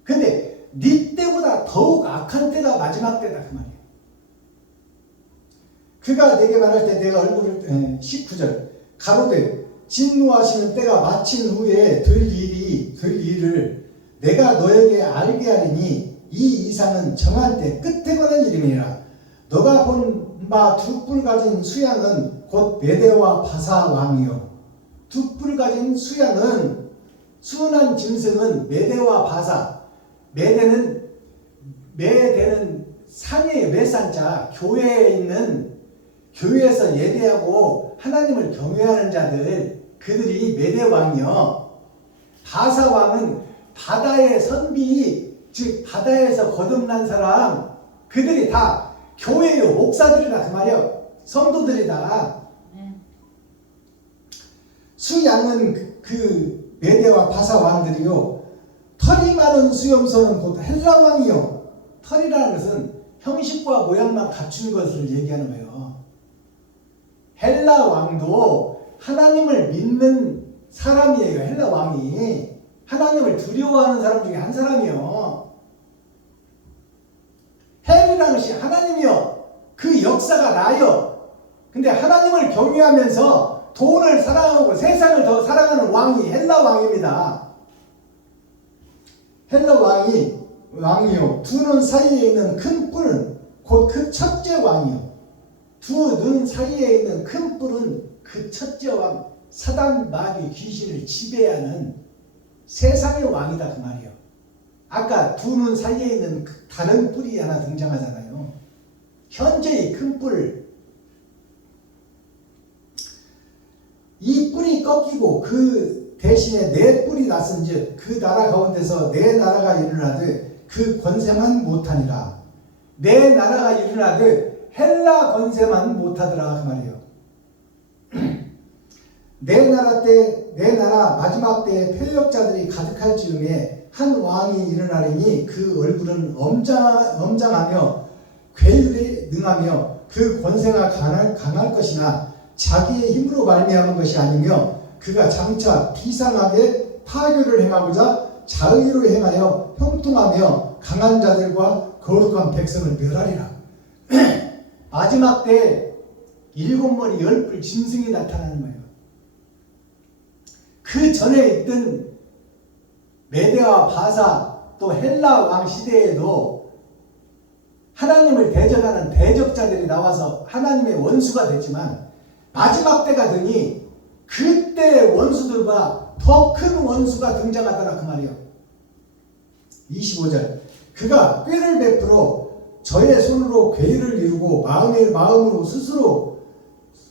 근데 네 때보다 더욱 악한 때가 마지막 때다 그 말이에요. 그가 내게 말할 때 내가 얼굴을 19절 가로되 진노하시는 때가 마친 후에 될 일을 내가 너에게 알게 하리니 이 이상은 정한 때 끝에 관한 일임이라. 너가 본 바 두 뿔 가진 수양은 곧 메대와 바사 왕이요. 두 뿔 가진 수양은 순한 짐승은 메대와 바사. 메대는 산이에요. 메산자. 교회에서 예배하고 하나님을 경외하는 자들, 그들이 메대 왕이요. 바사 왕은 바다의 선비, 즉 바다에서 거듭난 사람, 그들이 다 교회요. 목사들이라 그 말이요. 성도들이다. 수양은 그 메대와 바사 왕들이요. 털이 많은 수염소는 곧 헬라 왕이요. 털이라는 것은 형식과 모양만 갖춘 것을 얘기하는 거예요. 헬라 왕도 하나님을 믿는 사람이에요. 헬라 왕이 하나님을 두려워하는 사람 중에 한 사람이요. 헬이라는 것이 하나님이요. 그 역사가 나요. 근데 하나님을 경외하면서 돈을 사랑하고 세상을 더 사랑하는 왕이 헬라 왕입니다. 헬라 왕이요. 두 눈 사이에 있는 큰 뿔은 곧 그 첫째 왕이요. 두 눈 사이에 있는 큰 뿔은 그 첫째 왕, 사단 마귀 귀신을 지배하는 세상의 왕이다 그 말이요. 아까 두 눈 사이에 있는 다른 뿔이 하나 등장하잖아요. 현재의 큰 뿔. 이 뿔이 꺾이고 그 대신에 네 뿔이 났은즉 그 나라 가운데서 네 나라가 일어나되 그 권세만 못하니라. 네 나라가 일어나되 헬라 권세만 못하더라 그 말이에요. 네 나라 마지막 때에 패역자들이 가득할 즈음에 한 왕이 일어나리니 그 얼굴은 엄장하며 괴율에 능하며 그 권세가 강할 것이나 자기의 힘으로 말미암은 것이 아니며 그가 장차 비상하게 파교를 행하고자 자의로 행하여 형통하며 강한 자들과 거룩한 백성을 멸하리라. 마지막 때 7머리 10뿔 짐승이 나타나는 거예요. 그 전에 있던 메대와 바사 또 헬라 왕 시대에도 하나님을 대적하는 대적자들이 나와서 하나님의 원수가 됐지만 마지막 때가 되니 그때 원수들과 더 큰 원수가 등장하더라 그 말이요. 25절 그가 꾀를 베풀어 저의 손으로 괴를 이루고 마음으로 스스로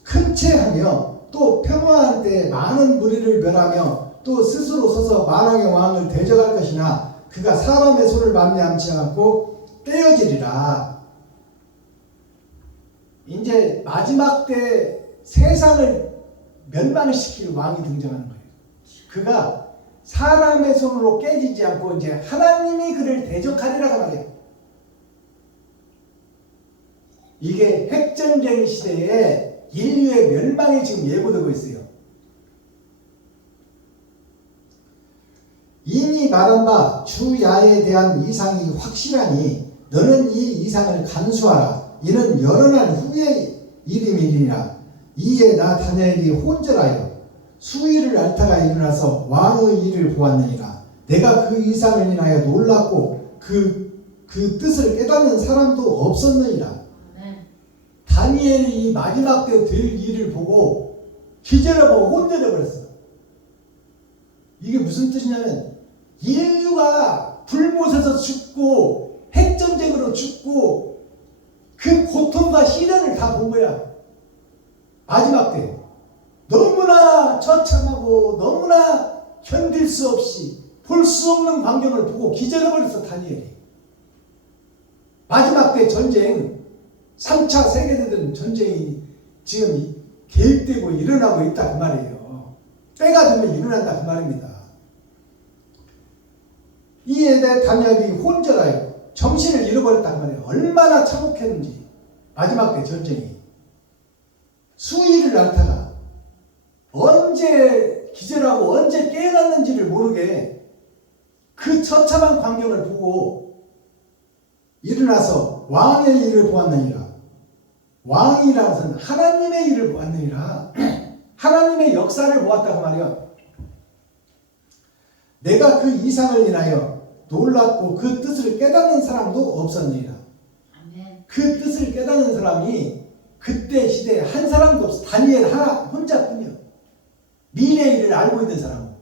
큰 채하며 또 평화한 때에 많은 무리를 멸하며 또 스스로 서서 만왕의 왕을 대적할 것이나 그가 사람의 손을 말미암지 않고 떼어지리라. 이제 마지막 때 세상을 멸망시킬 왕이 등장하는 거예요. 그가 사람의 손으로 깨지지 않고 이제 하나님이 그를 대적하리라고 말이에요. 이게 핵전쟁 시대에 인류의 멸망이 지금 예고되고 있어요. 이미 말한 바 주야에 대한 이상이 확실하니 너는 이 이상을 간수하라. 이는 여러 날 후의 일임이니라. 이에 나 다니엘이 혼절하여 수일을 앓다가 일어나서 왕의 일을 보았느니라. 내가 그 이상을 인하여 놀랐고 그 뜻을 깨닫는 사람도 없었느니라. 다니엘이 이 마지막 때 될 일을 보고 기절을 보고 혼절해 버렸어. 이게 무슨 뜻이냐면 인류가 불못에서 죽고 핵전쟁으로 죽고 그 고통과 시련을 다 본 거야. 마지막 때 너무나 처참하고 너무나 견딜 수 없이 볼 수 없는 광경을 보고 기절해 버렸어 다니엘이. 마지막 때 전쟁 3차 세계대전 전쟁이 지금 계획되고 일어나고 있다 그 말이에요. 때가 되면 일어난다 그 말입니다. 이에 대해 다니엘이 혼절하여 정신을 잃어버렸다 그 말이에요. 얼마나 참혹했는지 마지막 때 전쟁이. 수일을 앓다가 언제 기절하고 언제 깨어났는지를 모르게 그 처참한 광경을 보고 일어나서 왕의 일을 보았느니라. 왕이라는 것은 하나님의 일을 보았느니라. 하나님의 역사를 보았다고 말이야. 내가 그 이상을 인하여 놀랐고 그 뜻을 깨닫는 사람도 없었느니라. 그 뜻을 깨닫는 사람이 그때 시대에 한 사람도 없어. 다니엘 하나 혼자뿐이요. 미래의 일을 알고 있는 사람은.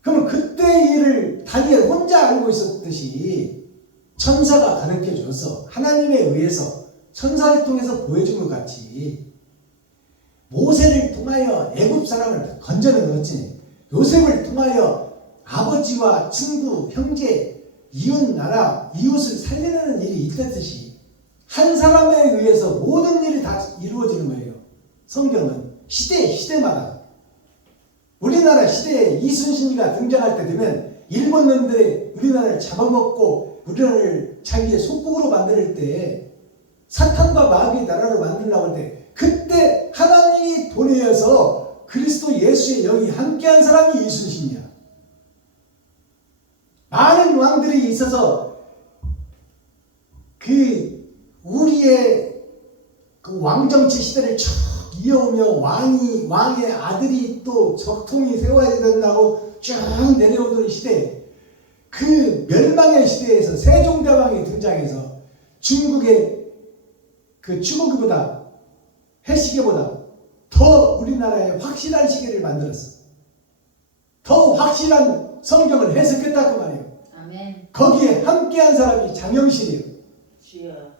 그러면 그때의 일을 다니엘 혼자 알고 있었듯이 천사가 가르쳐 줘서 하나님에 의해서 천사를 통해서 보여준 것 같이 모세를 통하여 애굽 사람을 건져내었지. 요셉을 통하여 아버지와 친구, 형제, 이웃 나라, 이웃을 살려내는 일이 있듯이 한 사람에 의해서 모든 일이 다 이루어지는 거예요. 성경은 시대마다. 우리나라 시대에 이순신이가 등장할 때 되면 일본 놈들이 우리나라를 잡아먹고 우리나라를 자기의 속국으로 만들 때 사탄과 마귀의 나라로 만들려고 할 때 그때 하나님이 보내어서 그리스도 예수의 영이 함께한 사람이 이순신이야. 많은 왕들이 있어서 우리의 그 왕정치 시대를 쭉 이어오며 왕의 아들이 또 적통이 세워야 된다고 쭉 내려오던 시대, 그 멸망의 시대에서 세종대왕이 등장해서 중국의 그 추구기보다 해시계보다 더 우리나라에 확실한 시계를 만들었어. 더 확실한 성경을 해석했다 그 말이에요. 아멘. 거기에 함께한 사람이 장영실이에요. 주여.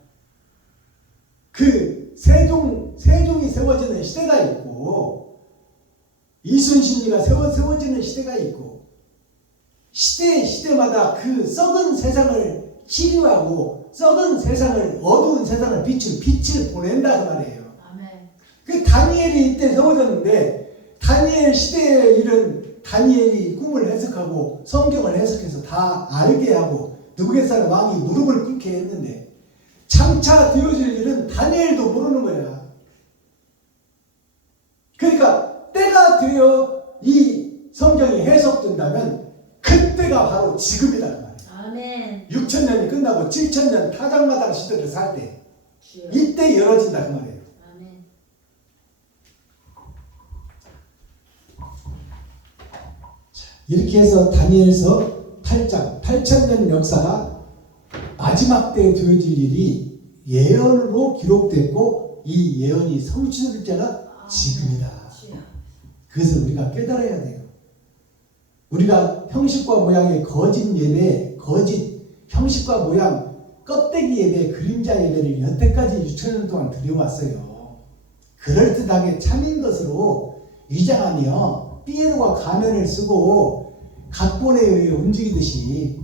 그 세종이 세워지는 시대가 있고 이순신이가 세워지는 시대가 있고 시대마다 그 썩은 세상을 치료하고 썩은 세상을 어두운 세상을 빛을 보낸다 그 말이에요. 아멘. 그 다니엘이 이때 세워졌는데 다니엘 시대의 일은 다니엘이 꿈을 해석하고 성경을 해석해서 다 알게 하고 느부갓네살 왕이 무릎을 꿇게 했는데 장차 되어질 일은 다니엘도 모르는 거야. 그러니까 때가 되어 이 성경이 해석된다면 그때가 바로 지금이다 그 말이야. 아멘. 6,000년이 끝나고 7,000년 타작마당 시대를 살 때 주여. 이때 열어진다 그 말이에요. 아멘. 이렇게 해서 다니엘서 8장 8,000년 역사가 마지막 마지막 때 되어질 일이 예언으로 기록됐고 이 예언이 성취될 때가 지금이다. 그것을 우리가 깨달아야 돼요. 우리가 형식과 모양의 거짓 예배, 거짓 형식과 모양 껍데기 예배, 그림자 예배를 여태까지 6천년 동안 드려왔어요. 그럴듯하게 참인 것으로 위장하며 삐에로가 가면을 쓰고 각본에 의해 움직이듯이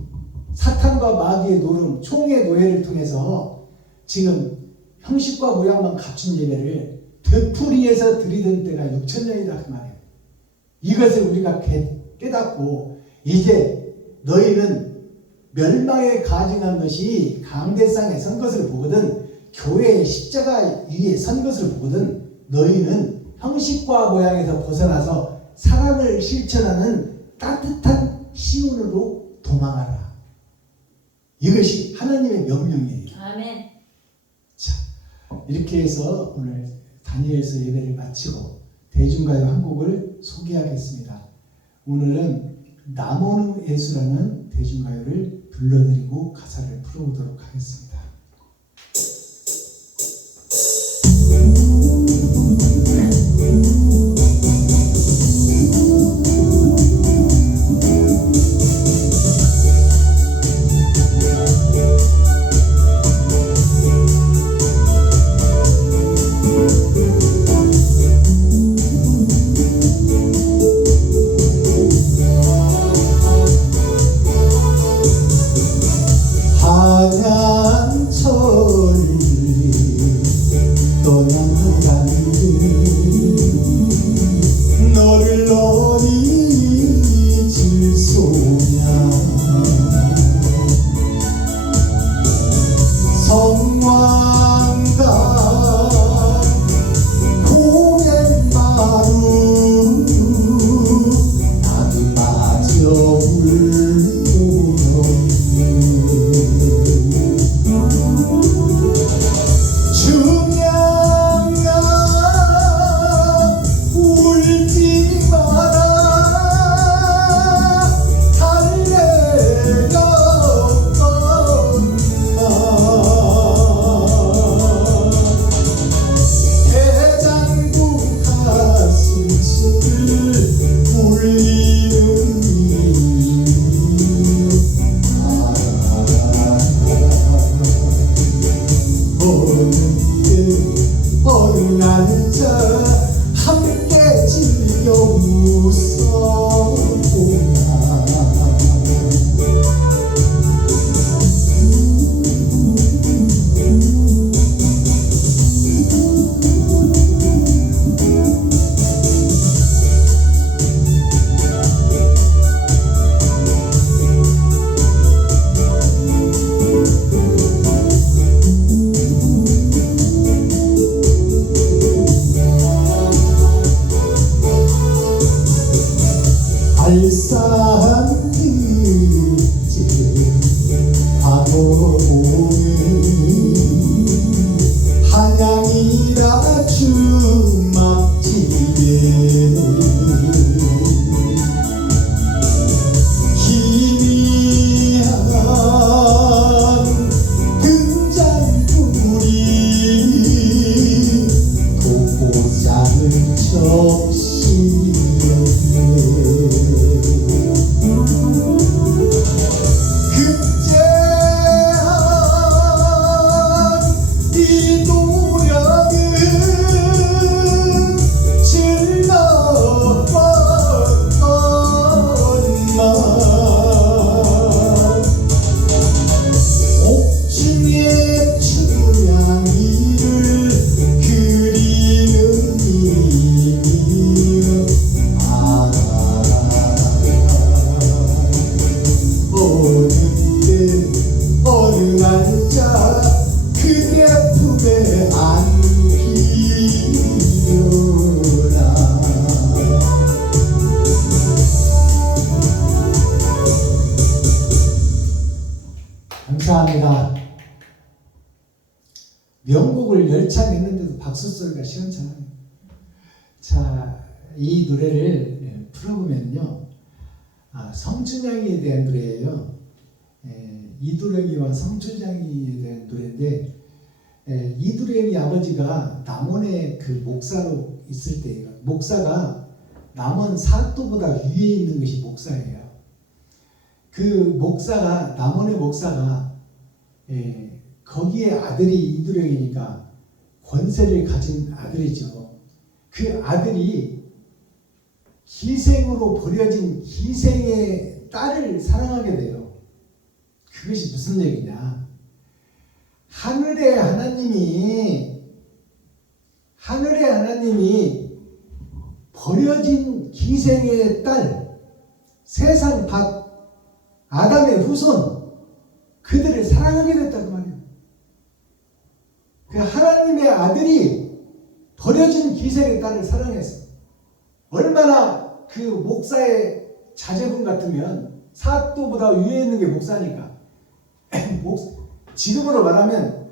사탄과 마귀의 노름, 총의 노예를 통해서 지금 형식과 모양만 갖춘 예배를 되풀이해서 드리던 때가 6천년이다 그 말이에요. 이것을 우리가 깨닫고 이제 너희는 멸망에 가증한 것이 강대상에 선 것을 보거든, 교회의 십자가 위에 선 것을 보거든, 너희는 형식과 모양에서 벗어나서 사랑을 실천하는 따뜻한 시온으로 도망하라. 이것이 하나님의 명령이에요. 아멘. 자, 이렇게 해서 오늘 다니엘서 예배를 마치고 대중가요 한 곡을 소개하겠습니다. 오늘은 남원우 예수라는 대중가요를 불러드리고 가사를 풀어보도록 하겠습니다. 알싸한 그제 과거오는 한양이라 주막집에 희미한 등잔불이 돋고 작은 접시였네. 감사합니다. 명곡을 열창했는데도 박수 소리가 시원찮아요. 자, 이 노래를 풀어보면요, 성춘향에 대한 노래예요. 이두령이와 성춘향이에 대한 노래인데 이두령이 아버지가 남원에 그 목사로 있을 때예요. 목사가 남원 사또보다 위에 있는 것이 목사예요. 그 목사가 남원의 목사가 거기에 아들이 이두령이니까 권세를 가진 아들이죠. 그 아들이 기생으로 버려진 기생의 딸을 사랑하게 돼요. 그것이 무슨 얘기냐? 하늘의 하나님이 버려진 기생의 딸, 세상 밭, 아담의 후손, 그들을 사랑하게 됐다고 말이에요. 그 하나님의 아들이 버려진 기생의 딸을 사랑했어. 얼마나 그 목사의 자제분 같으면 사또보다 위에 있는 게 목사니까. 지금으로 말하면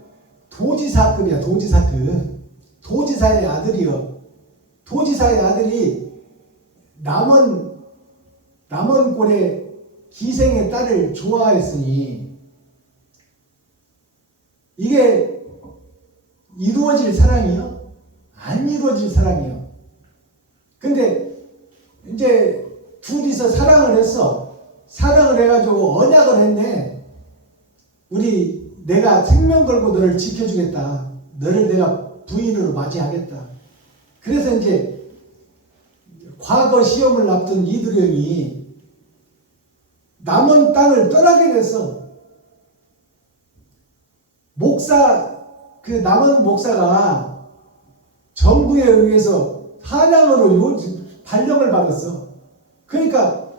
도지사급이야. 도지사급. 도지사의 아들이요. 도지사의 아들이 남원골의 기생의 딸을 좋아했으니 이게 이루어질 사랑이요? 안 이루어질 사랑이요. 근데 이제 둘이서 사랑을 했어. 사랑을 해가지고 언약을 했네. 내가 생명 걸고 너를 지켜주겠다. 너를 내가 부인으로 맞이하겠다. 그래서 이제 과거 시험을 앞둔 이두령이 남원 땅을 떠나게 됐어. 그 남원 목사가 정부에 의해서 한양으로 발령을 받았어. 그러니까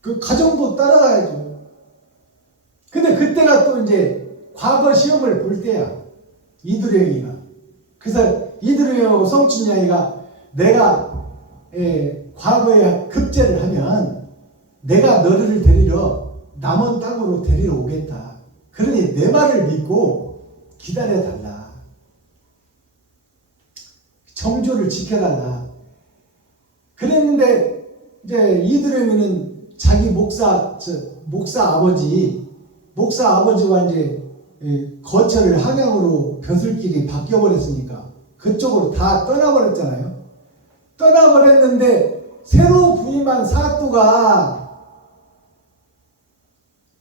그 가정부 따라가야죠. 근데 그때가 또 이제 과거 시험을 볼 때야. 이두령이가. 그래서 이두령하고 성춘향이가 내가 과거에 급제를 하면 내가 너를 데리러 남원 땅으로 데리러 오겠다. 그러니 내 말을 믿고 기다려달라. 정조를 지켜달라. 그랬는데 이제 이두령이는 자기 목사 아버지와 이제 거처를 한양으로 벼슬길이 바뀌어버렸으니까 그쪽으로 다 떠나버렸잖아요. 떠나버렸는데 새로 부임한 사또가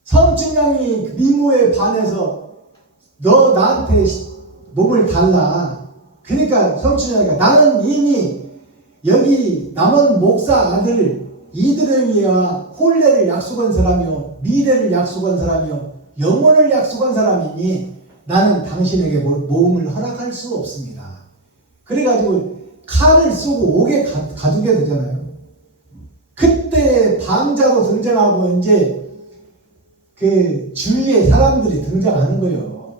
성춘향이 미모에 반해서 너 나한테 몸을 달라. 그러니까 성춘향이가 나는 이미 여기 남원 목사 아들 이두령이와 혼례를 약속한 사람이요 미래를 약속한 사람이요 영혼을 약속한 사람이니 나는 당신에게 모험을 허락할 수 없습니다. 그래가지고 칼을 쏘고 옥에 가두게 되잖아요. 그때 방자로 등장하고 이제 그 주위에 사람들이 등장하는 거예요.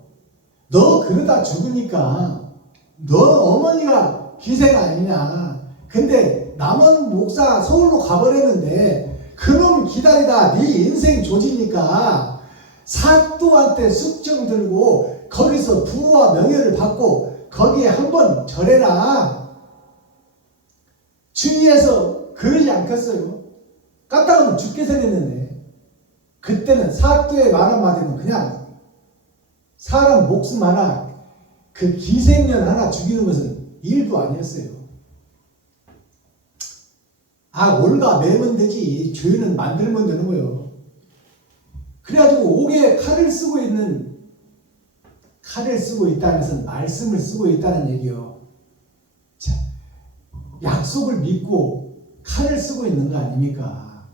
너 그러다 죽으니까 너 어머니가 기생 아니냐. 근데 남원 목사 서울로 가버렸는데 그놈 기다리다 네 인생 조지니까 사또한테 숙청 들고 거기서 부와 명예를 받고 거기에 한번 절해라. 주위에서 그러지 않겠어요? 까딱하면 죽게 생겼는데 그때는 사또의 말 한마디는 그냥 사람 목숨 하나 그 기생년 하나 죽이는 것은 일도 아니었어요. 올가 매면 되지 죄는 만들면 되는 거예요. 그래가지고 옥에 칼을 쓰고 있다는 것은 말씀을 쓰고 있다는 얘기요. 자, 약속을 믿고 칼을 쓰고 있는 거 아닙니까?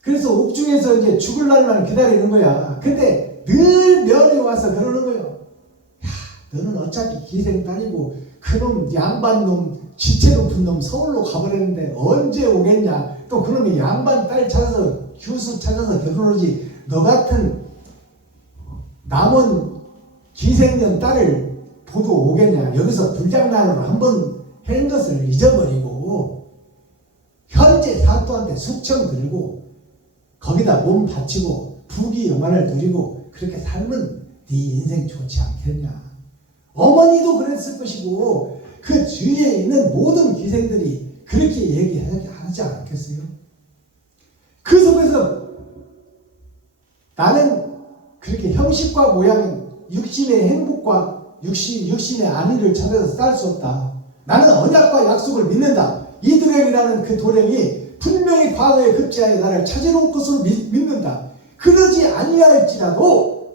그래서 옥중에서 이제 죽을 날만 기다리는 거야. 근데 늘 면이 와서 그러는 거예요. 야, 너는 어차피 기생 딸이고 그놈 양반놈 지체 높은 놈 서울로 가버렸는데 언제 오겠냐. 또 그놈이 양반 딸 찾아서 휴수 찾아서 결혼하지. 너 같은 남원 기생년 딸을 보도 오겠냐. 여기서 불장난으로 한번 한 것을 잊어버리고 현재 사또한테 숙청 들고 거기다 몸 바치고 부귀 영화를 누리고 그렇게 살면 네 인생 좋지 않겠냐. 어머니도 그랬을 것이고 그 주위에 있는 모든 기생들이 그렇게 얘기하지 않겠어요? 그 속에서 나는 그렇게 형식과 모양, 육신의 행복과 육신의 안위를 찾아서 살 수 없다. 나는 언약과 약속을 믿는다. 이 도령이라는 그 도령이 분명히 과거의 급제하여 나를 찾으러 올 것으로 믿는다. 그러지 아니할지라도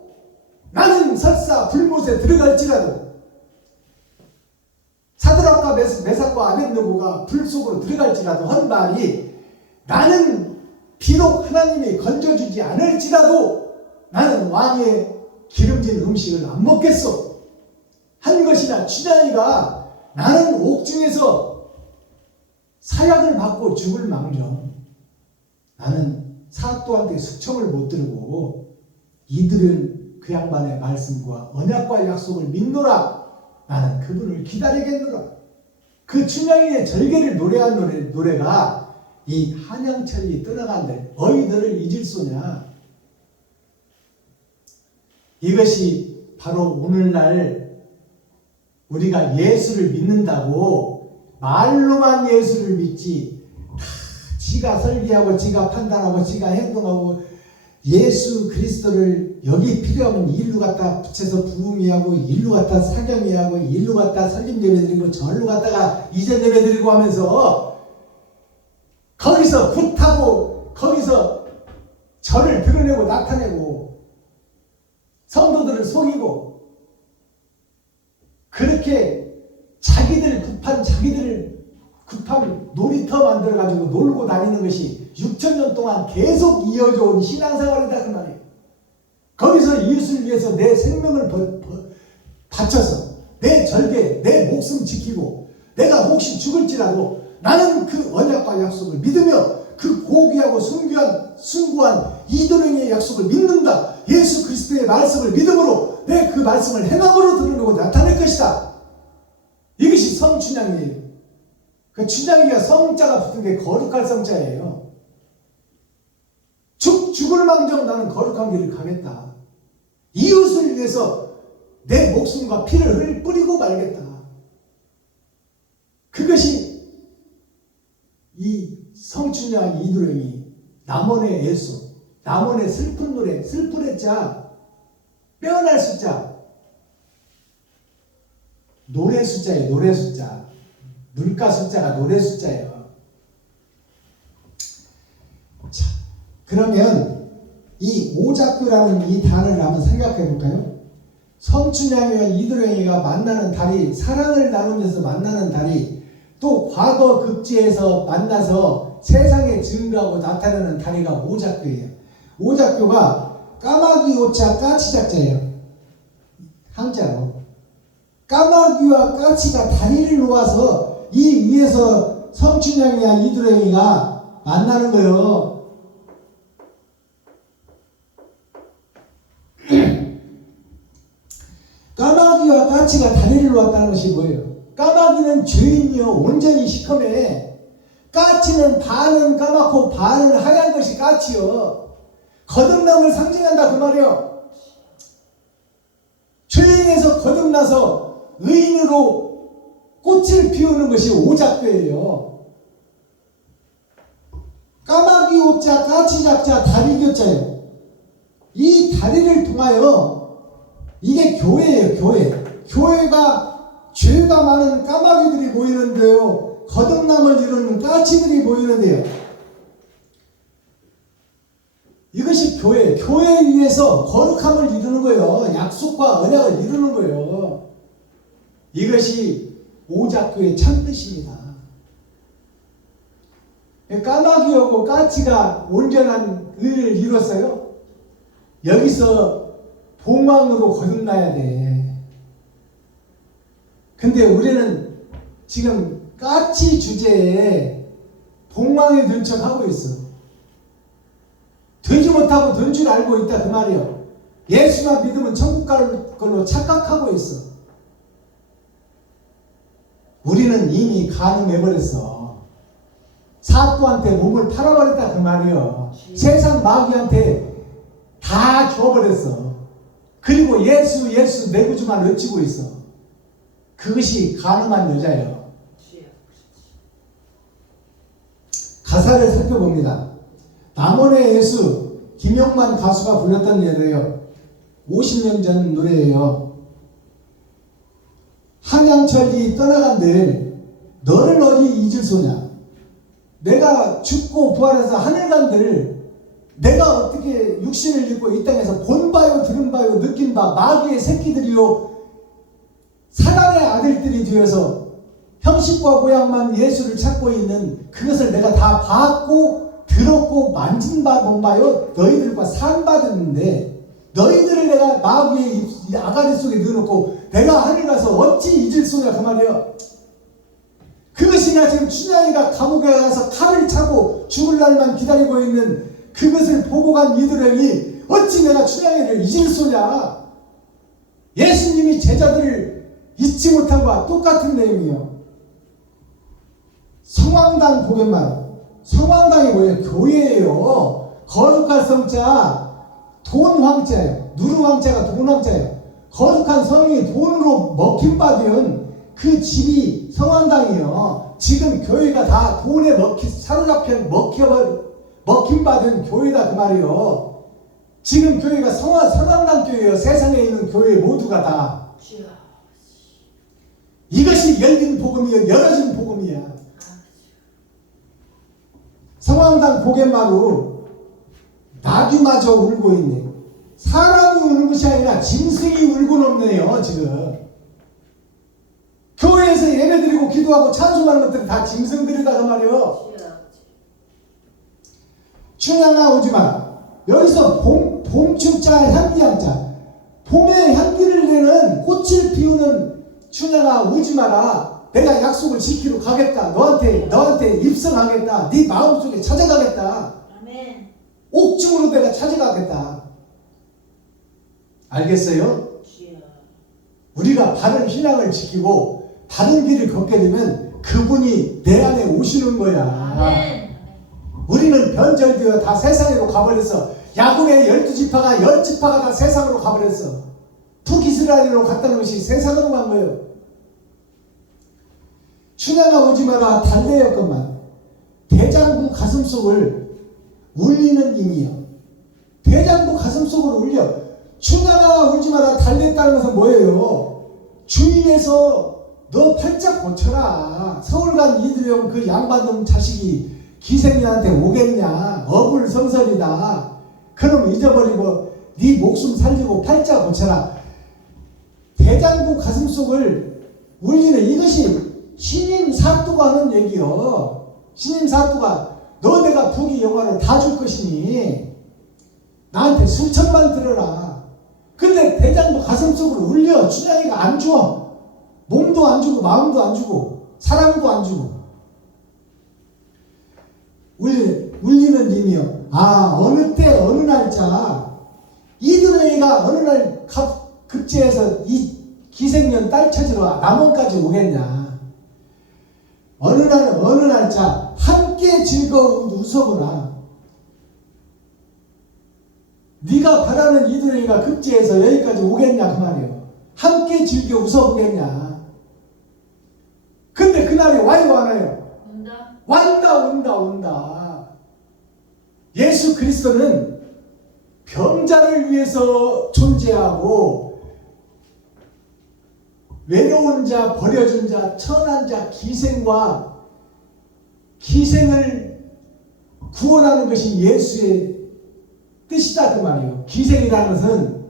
나는 설사 불못에 들어갈지라도 사드락과 메삭과 아벳느고가 불 속으로 들어갈지라도 한 말이 나는 비록 하나님이 건져주지 않을지라도 나는 왕의 기름진 음식을 안 먹겠소 한 것이나 춘향이가 나는 옥중에서 사약을 받고 죽을 망정 나는 사또한테 숙청을 못 들고 이들은 그 양반의 말씀과 언약과 약속을 믿노라. 나는 그분을 기다리겠노라. 그 춘향이의 절개를 노래한 노래가 이 한양철이 떠나간들 너희들을 잊을소냐. 이것이 바로 오늘날 우리가 예수를 믿는다고 말로만 예수를 믿지 지가 설계하고 지가 판단하고 지가 행동하고 예수 그리스도를 여기 필요하면 일로 갖다 붙여서 부흥회하고 일로 갖다 사경회하고 일로 갖다 설림 예배드리고 절로 갖다가 이전 예배드리고 하면서 거기서 굿하고 거기서 저를 드러내고 나타내고 성도들을 속이고 그렇게 자기들 급한 놀이터 만들어가지고 놀고 다니는 것이 6,000년 동안 계속 이어져 온 신앙생활이다 그 말이에요. 거기서 예수를 위해서 내 생명을 바쳐서 내 절개, 내 목숨 지키고 내가 혹시 죽을지라도 나는 그 언약과 약속을 믿으며 그 고귀하고 숭고한 이도령의 약속을 믿는다. 예수 그리스도의 말씀을 믿음으로 내 그 말씀을 행함으로 드러내고 나타낼 것이다. 이것이 성춘향이에요. 그 춘향이가 성자가 붙은 게 거룩할 성자예요. 죽을 망정 나는 거룩한 길을 가겠다. 이웃을 위해서 내 목숨과 피를 뿌리고 말겠다. 그것이 이 성춘향 이도령이 남원의 애수, 남원의 슬픈 노래, 슬픈 애자, 빼어날 숫자, 노래 숫자예요. 노래 숫자. 물가 숫자가 노래 숫자예요. 자, 그러면 이 오작교라는 이 단어를 한번 생각해 볼까요? 성춘향이와 이도령이가 만나는 달이, 사랑을 나누면서 만나는 달이, 또 과거 급제에서 만나서 세상에 증거하고 나타내는 다리가 오작교예요. 오작교가 까마귀 오자 까치작자예요. 한자로. 까마귀와 까치가 다리를 놓아서 이 위에서 성춘향이와 이도령이가 만나는 거예요. 까마귀와 까치가 다리를 놓았다는 것이 뭐예요? 까마귀는 죄인이요 온전히 시커매. 까치는 반은 까맣고 반은 하얀 것이 까치요. 거듭남을 상징한다 그 말이에요. 죄인에서 거듭나서 의인으로 꽃을 피우는 것이 오작교예요. 까마귀 오자 까치 작자 다리 교자예요. 이 다리를 통하여 이게 교회예요. 교회가 죄가 많은 까마귀들이 모이는데요, 거듭남을 이루는 까치들이 모이는데요. 이것이 교회예요. 교회에 의해서 거룩함을 이루는 거예요. 약속과 언약을 이루는 거예요. 이것이 오작교의 참뜻입니다. 까마귀하고 까치가 온전한 의를 이뤘어요. 여기서 봉황으로 거듭나야 돼. 근데 우리는 지금 까치 주제에 봉황이 된 척하고 있어. 되지 못하고 된 줄 알고 있다 그 말이에요. 예수만 믿으면 천국 갈 걸로 착각하고 있어. 우리는 이미 간음해버렸어. 사또한테 몸을 팔아버렸다 그 말이에요. 세상 마귀한테 다 줘버렸어. 그리고 예수 내구주만 외치고 있어. 그것이 간음한 여자예요. 가사를 살펴봅니다. 남원의 예수 김영만 가수가 불렀던 노래예요. 50년 전 노래예요. 한양철이 떠나간들 너를 어디 잊을 소냐. 내가 죽고 부활해서 하늘 간들 내가 어떻게 육신을 입고 이 땅에서 본 바요 들은 바요 느낀 바 마귀의 새끼들이요 사단의 아들들이 되어서 형식과 모양만 예수를 찾고 있는 그것을 내가 다 봤고 들었고 만진 바 본 바요 너희들과 상받았는데 너희들을 내가 마귀의 아가리 속에 넣어놓고 내가 하늘 가서 어찌 잊을 소냐 그 말이에요. 그것이나 지금 춘향이가 감옥에 가서 칼을 차고 죽을 날만 기다리고 있는 그것을 보고 간 이들에게 어찌 내가 춘향이를 잊을 소냐. 예수님이 제자들을 잊지 못한 것과 똑같은 내용이요. 성황당 보겠만 성황당이 뭐예요? 교회예요. 거룩할 성자 돈 황자예요. 누르 황자가 돈 황자예요. 거룩한 성이 돈으로 먹힌받은 그 집이 성황당이요. 지금 교회가 다 돈에 사로잡혀 먹힌받은 교회다 그 말이요. 지금 교회가 성황당 교회예요. 세상에 있는 교회 모두가 다. 주여. 이것이 열린 복음이요. 열어진 복음이야. 성황당 고갯마루 나귀마저 울고 있네. 사람이 우는 것이 아니라 짐승이 울고 넘네요. 지금 교회에서 예배드리고 기도하고 찬송하는 것들은 다 짐승들이다 그 말이에요. 춘향아 오지 마라. 여기서 봄춘자 향기향자 봄에 향기를 내는 꽃을 피우는 춘향아 오지 마라. 내가 약속을 지키러 가겠다. 너한테 입성하겠다. 네 마음속에 찾아가겠다. 아멘. 옥중으로 내가 찾아가겠다. 알겠어요? 주여. 우리가 바른 신앙을 지키고 바른 길을 걷게 되면 그분이 내 안에 오시는 거야. 아멘. 우리는 변절되어 다 세상으로 가버렸어. 야곱의 12지파가 10지파가 다 세상으로 가버렸어. 북이스라엘로 갔다는 것이 세상으로 간 거예요. 춘향아 오지 마라 달래였건만 대장부 가슴속을 울리는 임이요. 대장부 가슴속을 울려. 춘향아 울지 마라 달랬다는 것은 뭐예요? 주위에서 너 팔자 고쳐라. 서울 간 이두영 그 양반놈 자식이 기생이한테 오겠냐. 어불성설이다. 그놈 잊어버리고 네 목숨 살리고 팔자 고쳐라. 대장부 가슴속을 울리는 이것이 신임 사또가 하는 얘기요. 신임 사또가 너 내가 부귀 영화를 다 줄 것이니 나한테 수천만 들어라. 근데 대장부 가슴속으로 울려. 춘향이가 안 줘. 몸도 안 주고 마음도 안 주고 사랑도 안 주고 울리는 님이요. 아 어느 때 어느 날짜 이드레이가 어느 날 급제해서 이 기생년 딸 찾으러 남원까지 오겠냐. 어느 날짜 함께 즐거운 웃어보라. 네가 바라는 이드레이가 급제해서 여기까지 오겠냐 그 말이에요. 함께 즐겨 웃어보겠냐. 근데 그날이 와요 안 와요? 온다. 예수 그리스도는 병자를 위해서 존재하고 외로운 자, 버려진 자, 천한 자, 기생을 구원하는 것이 예수의 뜻이다 그 말이에요. 기생이라는 것은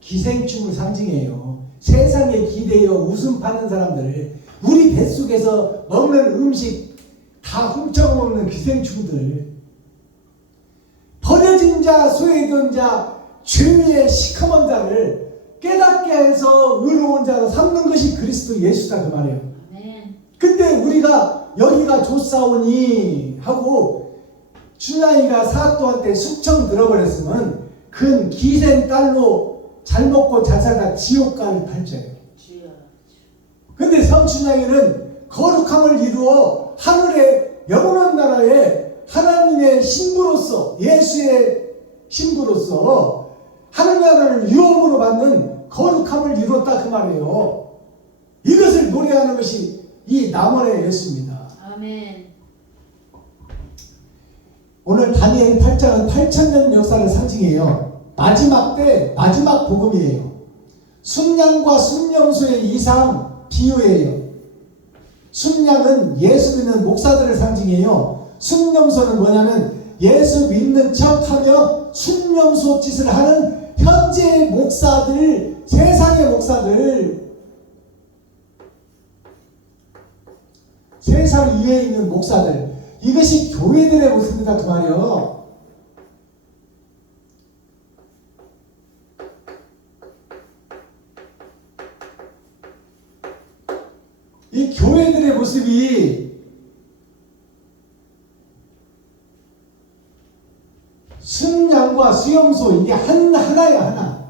기생충을 상징해요. 세상에 기대어 웃음 파는 사람들, 우리 뱃속에서 먹는 음식 다 훔쳐먹는 기생충들, 버려진 자, 소외된 자, 죄의 시커먼 자를 깨닫게 해서 의로운 자로 삼는 것이 그리스도 예수다 그 말이에요. 아멘. 근데 우리가 여기가 좋사오니 하고 춘향이가 사또한테 숙청 들어버렸으면 큰 기생 딸로 잘 먹고 잘 살다 지옥 갈 팔자예요. 주여. 근데 성춘향이는 거룩함을 이루어 하늘의 영원한 나라에 하나님의 신부로서, 예수의 신부로서 하늘나라를 유업으로 받는 거룩함을 이뤘다 그 말이에요. 이것을 노래하는 것이 이 남원의 예수입니다. 아멘. 오늘 다니엘 8장은 8,000년 역사를 상징해요. 마지막 때 마지막 복음이에요. 순양과 순염소의 이상 비유예요. 순양은 예수 믿는 목사들을 상징해요. 순염소는 뭐냐면 예수 믿는 척하며 순염소 짓을 하는 현재의 목사들, 세상의 목사들, 세상 위에 있는 목사들, 이것이 교회들의 모습이다 그 말이에요. 이 교회들의 모습이 순양과 수염소, 이게 하나야 하나.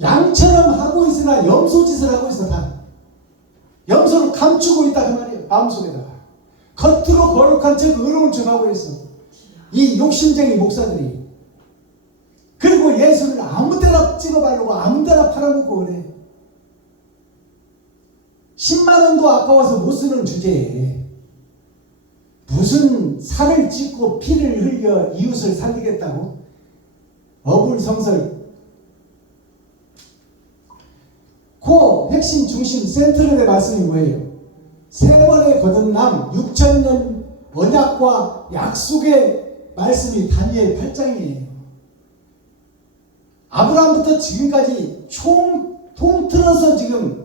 양처럼 하고 있으나 염소짓을 하고 있어. 다 염소를 감추고 있다 그 말이에요. 마음속에다가 겉으로 거룩한 척 의로운 척 하고 있어. 이 욕심쟁이 목사들이. 그리고 예수를 아무데나 찍어바르고 아무데나 팔아먹고 그래. 10만 원도 아까워서 못 쓰는 주제에 무슨 살을 찢고 피를 흘려 이웃을 살리겠다고? 어불성설. 그 핵심 중심 센트럴의 말씀이 뭐예요? 세 번의 거듭남 6,000년 언약과 약속의 말씀이 다니엘 8장이에요. 아브라함부터 지금까지 통틀어서 지금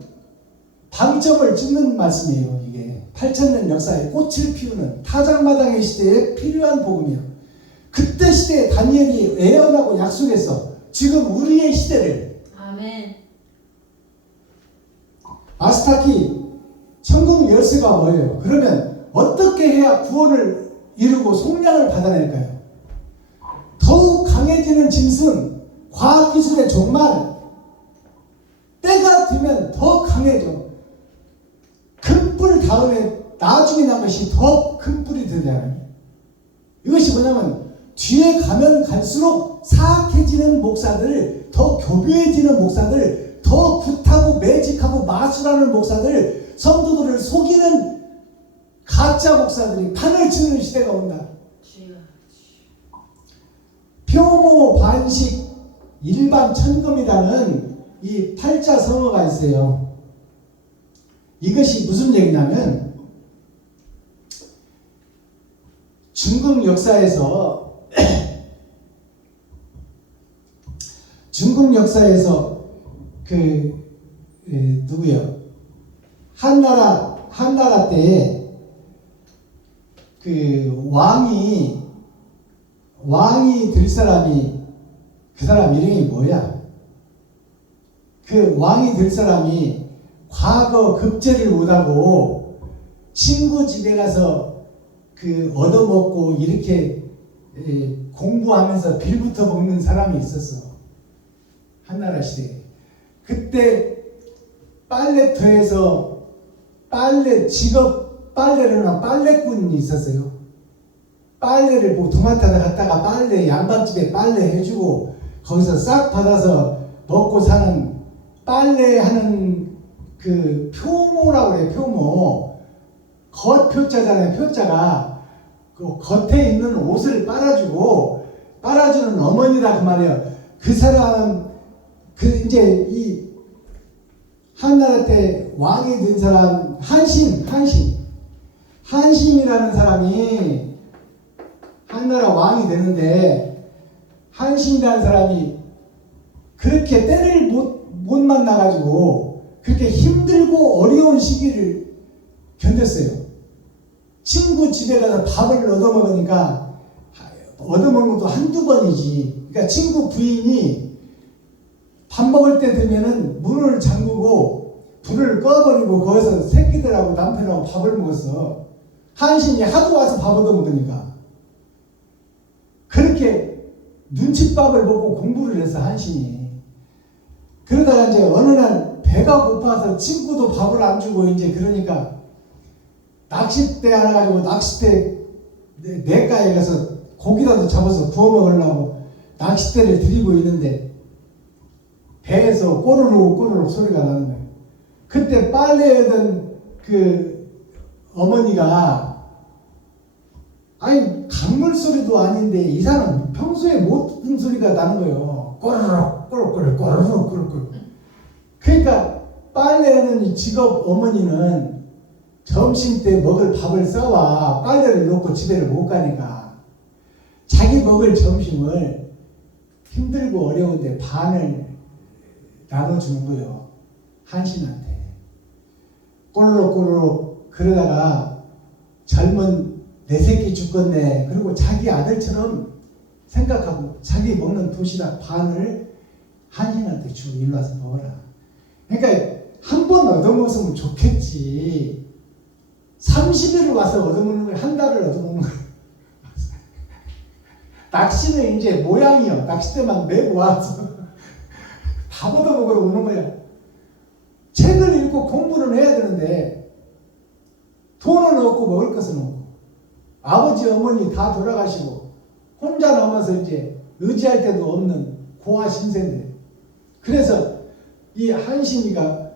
방점을 찍는 말씀이에요. 이게 8,000년 역사에 꽃을 피우는 타작마당의 시대에 필요한 복음이에요. 그때 시대에 다니엘이 예언하고 약속해서 지금 우리의 시대를. 아멘. 아스타키 천국 열쇠가 뭐예요? 그러면 어떻게 해야 구원을 이루고 속량을 받아낼까요? 더욱 강해지는 짐승, 과학기술의 종말, 때가 되면 더 강해져. 큰 뿔 다음에 나중에 난 것이 더 큰 뿔이 되잖아요. 이것이 뭐냐면 뒤에 가면 갈수록 사악해지는 목사들, 더 교묘해지는 목사들, 더 굿하고 매직하고 마술하는 목사들, 성도들을 속이는 가짜 목사들이 판을 치는 시대가 온다. 표모 반식 일반 천금이라는 이 팔자 성어가 있어요. 이것이 무슨 얘기냐면 중국 역사에서 누구요? 한나라 때에 그 왕이 될 사람이, 그 사람 이름이 뭐야? 그 왕이 될 사람이 과거 급제를 못하고 친구 집에 가서 그 얻어먹고 이렇게 공부하면서 빌부터 먹는 사람이 있었어. 한나라 시대에. 그때 빨래터에서 직업 빨래를 하는 빨래꾼이 있었어요. 빨래를 도맡아다 갔다가 양반집에 빨래 해주고 거기서 싹 받아서 먹고 사는 빨래하는 그 표모라고 해요. 표모. 겉표자잖아요. 표자가 그 겉에 있는 옷을 빨아주는 어머니라 그 말이에요. 그 사람 이제 이 한나라 때 왕이 된 사람 한심이라는 사람이 한나라 왕이 되는데, 한심이라는 사람이 그렇게 때를 못 만나가지고 그렇게 힘들고 어려운 시기를 견뎠어요. 친구 집에 가서 밥을 얻어먹으니까 얻어먹는 것도 한두 번이지. 그러니까 친구 부인이 밥 먹을 때 되면은 문을 잠그고 불을 꺼버리고 거기서 새끼들하고 남편하고 밥을 먹었어. 한신이 하도 와서 밥 얻어먹으니까. 그렇게 눈칫밥을 먹고 공부를 했어, 한신이. 그러다가 이제 어느 날 배가 고파서 친구도 밥을 안 주고 이제 그러니까 낚싯대 하나 가지고 낚싯대 내가에 가서 고기라도 잡아서 구워 먹으려고 낚싯대를 들이고 있는데 배에서 꼬르륵 소리가 나는 거예요. 그때 빨래하던 그 어머니가 아니 강물 소리도 아닌데 이 사람 평소에 못 듣는 소리가 나는 거예요. 꼬르륵 꼬르륵 꼬르륵 꼬르륵. 그러니까 빨래하는 이 직업 어머니는 점심 때 먹을 밥을 싸와 빨래를 놓고 집에를 못 가니까 자기 먹을 점심을 힘들고 어려운데 반을 나눠주는 거예요. 한신한테. 꼬르륵 꼬르륵 그러다가 젊은 내 새끼 죽겠네. 그리고 자기 아들처럼 생각하고 자기 먹는 도시락 반을 한신한테 주고 일로 와서 먹어라. 그러니까 한 번 얻어먹으면 좋겠지. 30일을 와서 얻어먹는 거야. 한 달을 얻어먹는 거야. 낚시는 이제 모양이요. 낚싯대만 메고 와서 밥 얻어먹으러 오는 거야. 책을 읽고 공부는 해야 되는데 돈은 없고 먹을 것은 없고 아버지 어머니 다 돌아가시고 혼자 남아서 이제 의지할 데도 없는 고아 신세인데 그래서 이 한신이가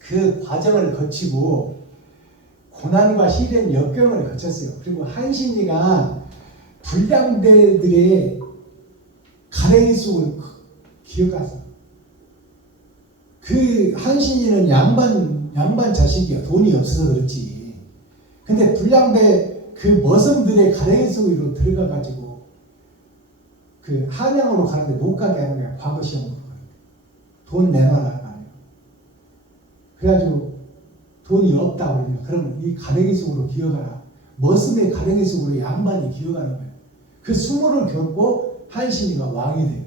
그 과정을 거치고 고난과 시련 역경을 거쳤어요. 그리고 한신이가 불량배들의 가랭이 속을 기어가서 그 한신이는 양반 자식이야. 돈이 없어서 그렇지. 근데 불량배 그 머슴들의 가랭이 속으로 들어가 가지고 그 한양으로 가는데 못 가게 하는 거야. 과거 시험으로. 돈 내놔라 말이야. 그래가지고 돈이 없다 그러니까 그럼 이 가랭이 속으로 기어가라. 머슴의 가랭이 속으로 양반이 기어가는 거야. 그 수모를 겪고 한신이가 왕이 돼요.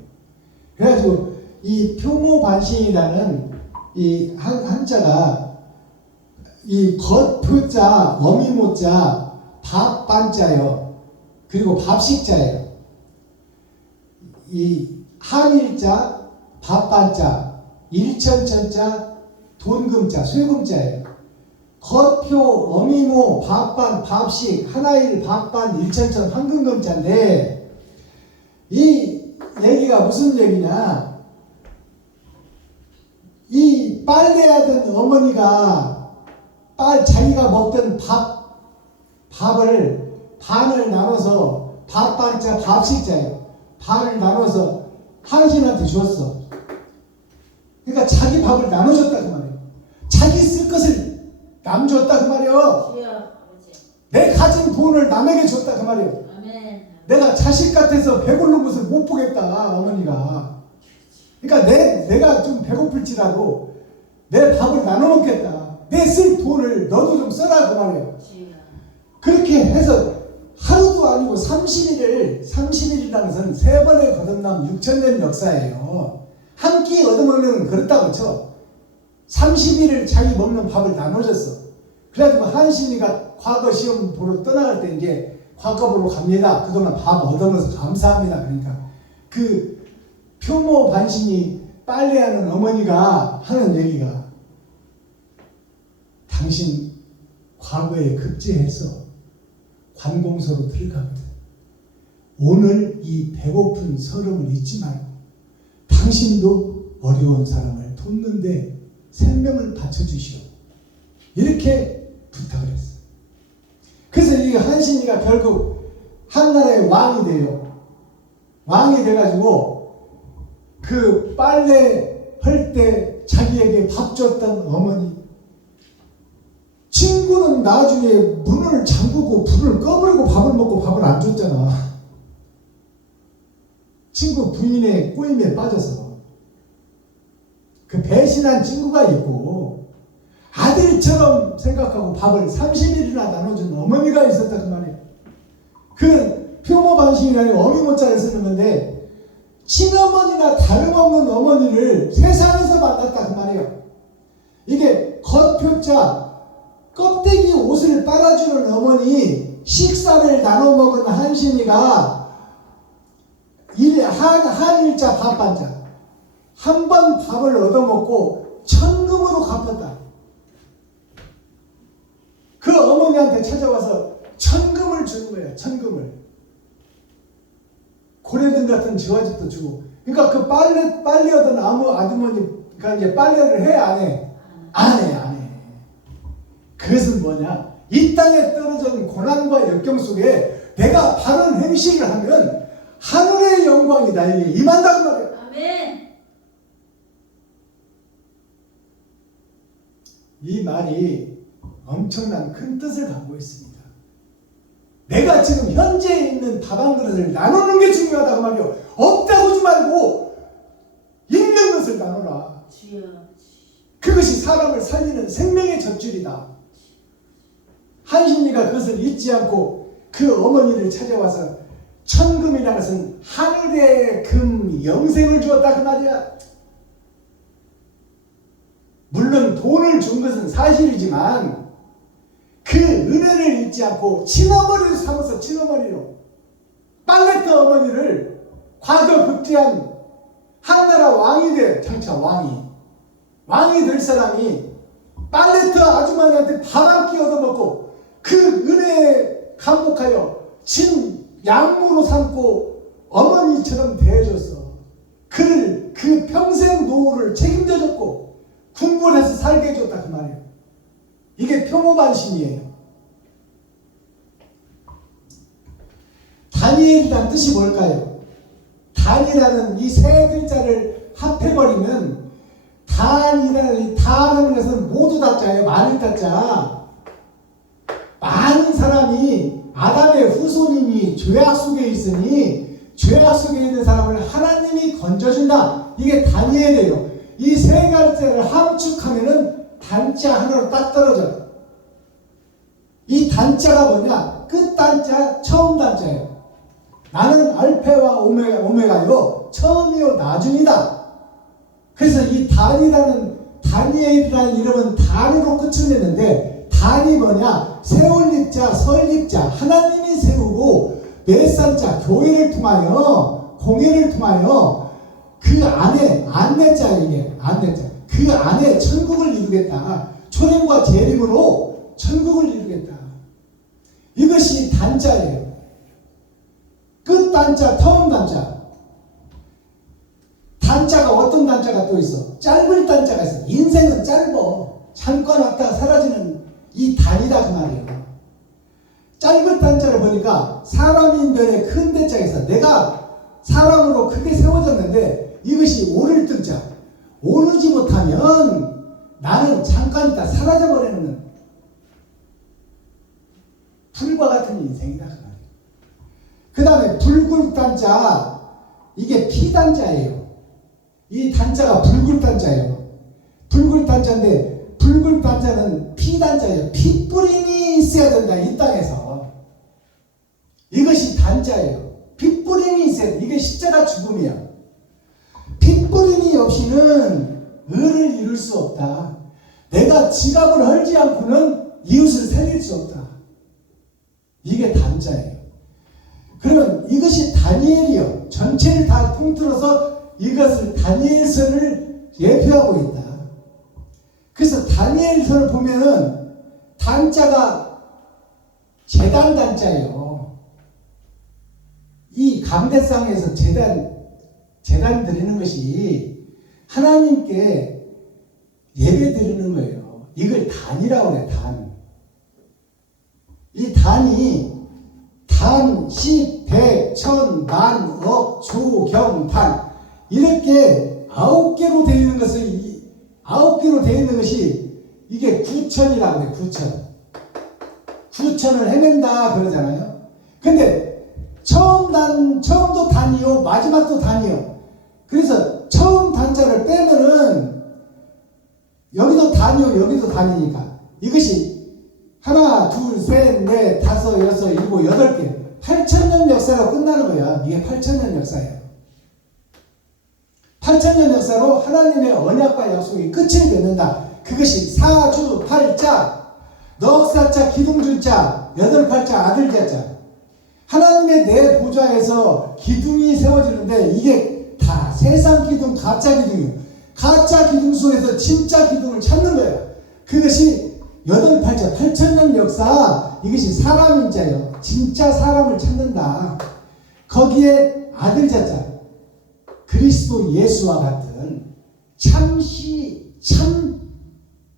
그래가지고 이 표모반신이라는 이 한자가 이 겉표자, 어미모자, 밥반자요. 그리고 밥식자예요. 이 한일자, 밥반자, 일천천자, 돈금자, 쇠금자예요. 겉표, 어미모, 밥반, 밥식, 하나일, 밥반, 일천천, 황금금자인데 이 얘기가 무슨 얘기냐? 이 빨래하던 어머니가 자기가 먹던 밥을 반을 나눠서 밥반자, 밥식자예요. 반을 나눠서 한신한테 줬어. 그러니까 자기 밥을 나눠줬다 그 말이에요. 자기 쓸 것을 남 줬다 그 말이에요. 주여 아버지. 내 가진 돈을 남에게 줬다 그 말이에요. 아멘. 내가 자식 같아서 배고픈 것을 못 보겠다 어머니가. 그러니까 내가 좀 배고플지라도 내 밥을 나눠 먹겠다. 내 쓸 돈을 너도 좀 써라 그 말이에요. 주여. 그렇게 해서 하루도 아니고 30일이라는 것은 3번의 거듭남 6,000년 역사예요. 한 끼 얻어먹는 건 그렇다고 쳐. 30일을 자기 먹는 밥을 나눠줬어. 그래가지고 한신이가 과거 시험 보러 떠나갈 때 이제 과거 보러 갑니다. 그동안 밥 얻어먹어서 감사합니다. 그러니까 그 표모 반신이 빨래하는 어머니가 하는 얘기가 당신 과거에 급제해서 관공서로 들어가거든. 오늘 이 배고픈 서름을 잊지 말고 당신도 어려운 사람을 돕는데 생명을 바쳐주시오. 이렇게 부탁을 했어. 그래서 이 한신이가 결국 한나라의 왕이 돼요. 왕이 돼가지고 그 빨래 할 때 자기에게 밥 줬던 어머니, 친구는 나중에 문을 잠그고 불을 꺼버리고 밥을 먹고 밥을 안 줬잖아. 친구 부인의 꼬임에 빠져서. 그 배신한 친구가 있고 아들처럼 생각하고 밥을 30일이나 나눠준 어머니가 있었다 그 말이에요. 그 표모반신이라는 어미모자를 쓰는 건데 친어머니나 다름없는 어머니를 세상에서 만났다 그 말이에요. 이게 겉표자 껍데기 옷을 빨아주는 어머니, 식사를 나눠 먹은 한신이가 한일자 밥반자 한 번 밥을 얻어먹고 천금으로 갚았다. 그 어머니한테 찾아와서 천금을 주는 거예요. 천금을. 고래등 같은 지화집도 주고. 그러니까 그 빨래하던 아주머니가 이제 빨래를 해 안 해? 안 해. 그것은 뭐냐? 이 땅에 떨어진 고난과 역경 속에 내가 바른 행실을 하면 하늘의 영광이 나에게 임한다고 말해요. 아멘. 이 말이 엄청난 큰 뜻을 갖고 있습니다. 내가 지금 현재 있는 밥 한 그릇을 나누는 게 중요하다고 말이요. 없다고 하지 말고 있는 것을 나누라. 주여. 그것이 사람을 살리는 생명의 젖줄이다. 한신이가 그것을 잊지 않고 그 어머니를 찾아와서 천금이라는 것은 하늘의 금 영생을 주었다 그 말이야. 물론 돈을 준 것은 사실이지만 그 은혜를 잊지 않고 친어머니로 삼아서 친어머니로 빨레트 어머니를 과거극제한 한나라 왕이 돼. 장차 왕이 될 사람이 빨레트 아주머니한테 밥 한 끼 얻어먹고 그 은혜에 감복하여 친 양무로 삼고 어머니처럼 대해줬어. 그를 그 평생 노후를 책임져줬고 궁궐에서 살게 해줬다 그 말이에요. 이게 평호반신이에요. 다니엘이란 뜻이 뭘까요? 단이라는 이 세 글자를 합해버리면 단이라는 단하는 것은 모두 다자예요. 많은 다자. 많은 사람이 아담의 후손이니 죄악 속에 있으니 죄악 속에 있는 사람을 하나님이 건져준다. 이게 다니엘이에요. 이 세 글자를 함축하면은 단자 하나로 딱 떨어져요. 이 단자가 뭐냐? 끝 단자, 처음 단자예요. 나는 알파와 오메가요. 처음이요 나중이다. 그래서 이 단이라는 다니엘이라는 이름은 단으로 끝을 내는데 단이 뭐냐? 세울립자, 설립자, 하나님이 세우고 메산자, 교회를 통하여 공예를 통하여 그 안에 안내자 이게 안내자. 그 안에 천국을 이루겠다. 초림과 재림으로 천국을 이루겠다. 이것이 단자예요. 끝 단자, 터음 단자. 단자가 어떤 단자가 또 있어? 짧을 단자가 있어. 인생은 짧어. 잠깐 왔다가 사라지는 이 단이다 그 말이에요. 짧은 단자를 보니까 사람인 변에 큰 대자에서 내가 사람으로 크게 세워졌는데 이것이 오를 뜻자. 오르지 못하면 나는 잠깐 있다 사라져버리는 불과 같은 인생이다. 그 다음에 불굴단자, 이게 피단자예요. 이 단자가 불굴단자예요. 불굴단자인데 불굴단자는 피단자예요. 핏뿌림이 있어야 된다 이 땅에서. 이것이 단자예요. 핏뿌림이 있어야 돼. 이게 십자가 죽음이야. 핏뿌림이 없이는 의를 이룰 수 없다. 내가 지갑을 헐지 않고는 이웃을 살릴 수 없다. 이게 단자예요. 그러면 이것이 다니엘이요. 전체를 다 통틀어서 이것을 다니엘서를 예표하고 있다. 그래서 다니엘서를 보면은 단자가 제단 단자예요. 이 감대상에서 제단 드리는 것이 하나님께 예배 드리는 거예요. 이걸 단이라고 그래, 단. 이 단이 단, 십, 백, 천, 만, 억, 조, 경, 단 이렇게 9개로 되어 있는 것을 9개로 되어 있는 것이 이게 9천이라고 그래. 9천을 헤맨다 그러잖아요. 근데 처음도 단이요 마지막도 단이요. 그래서 처음 단자를 빼면은 여기도 단이요 여기도 단이니까 이것이 하나, 둘, 셋, 넷, 다섯, 여섯, 일곱, 8개 8,000년 역사로 끝나는 거야. 이게 8,000년 역사예요. 8,000년 역사로 하나님의 언약과 약속이 끝을 맺는다. 그것이 사주팔자, 넉사자, 기둥준자, 8팔자, 아들자자. 하나님의 내 보좌에서 기둥이 세워지는데 이게 다 세상 기둥, 가짜 기둥이에요. 가짜 기둥 속에서 진짜 기둥을 찾는 거예요. 그것이 8팔자, 8,000년 역사, 이것이 사람인 자예요. 진짜 사람을 찾는다. 거기에 아들자자, 그리스도 예수와 같은 참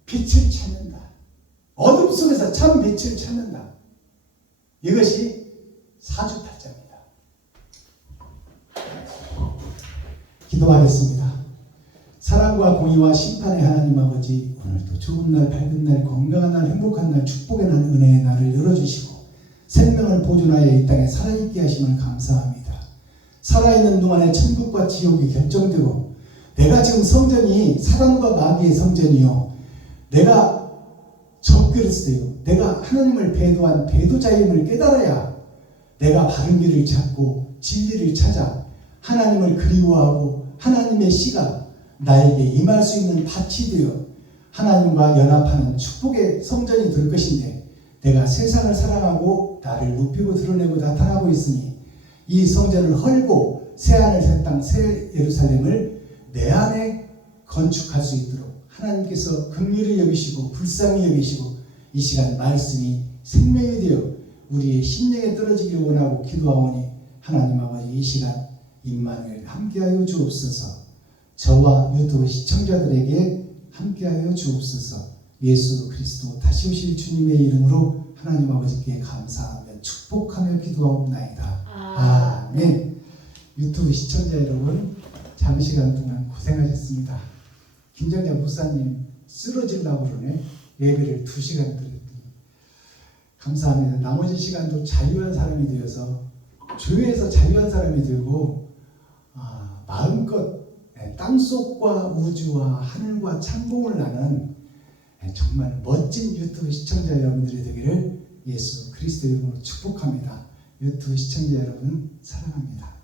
빛을 찾는다. 어둠 속에서 참 빛을 찾는다. 이것이 사주팔자입니다. 기도하겠습니다. 사랑과 공의와 심판의 하나님 아버지, 오늘도 좋은 날, 밝은 날, 건강한 날, 행복한 날, 축복의 날, 은혜의 날을 열어주시고 생명을 보존하여 이 땅에 살아있게 하심을 감사합니다. 살아있는 동안에 천국과 지옥이 결정되고, 내가 지금 성전이 사단과 마귀의 성전이요, 내가 적그리스도요, 내가 하나님을 배도한 배도자임을 깨달아야 내가 바른 길을 찾고 진리를 찾아 하나님을 그리워하고 하나님의 씨가 나에게 임할 수 있는 밭이 되어 하나님과 연합하는 축복의 성전이 될 것인데, 내가 세상을 사랑하고 나를 높이고 드러내고 나타나고 있으니 이 성전을 헐고 새하늘 새 땅 새 예루살렘을 내 안에 건축할 수 있도록 하나님께서 긍휼히 여기시고 불쌍히 여기시고 이 시간 말씀이 생명이 되어 우리의 심령에 떨어지길 원하고 기도하오니, 하나님 아버지 이 시간 임마누엘 함께하여 주옵소서. 저와 유튜브 시청자들에게 함께하여 주옵소서. 예수 그리스도 다시 오실 주님의 이름으로 하나님 아버지께 감사하며 축복하며 기도하옵나이다. 아멘. 유튜브 시청자 여러분, 장시간 동안 고생하셨습니다. 김정자 목사님 쓰러지려고 그러네. 예배를 2시간 드렸더니 감사합니다. 나머지 시간도 자유한 사람이 되어서 죄에서 자유한 사람이 되고 마음껏 땅속과 우주와 하늘과 창공을 나는 정말 멋진 유튜브 시청자 여러분들이 되기를 예수 그리스도 이름으로 축복합니다. 유튜브 시청자 여러분 사랑합니다.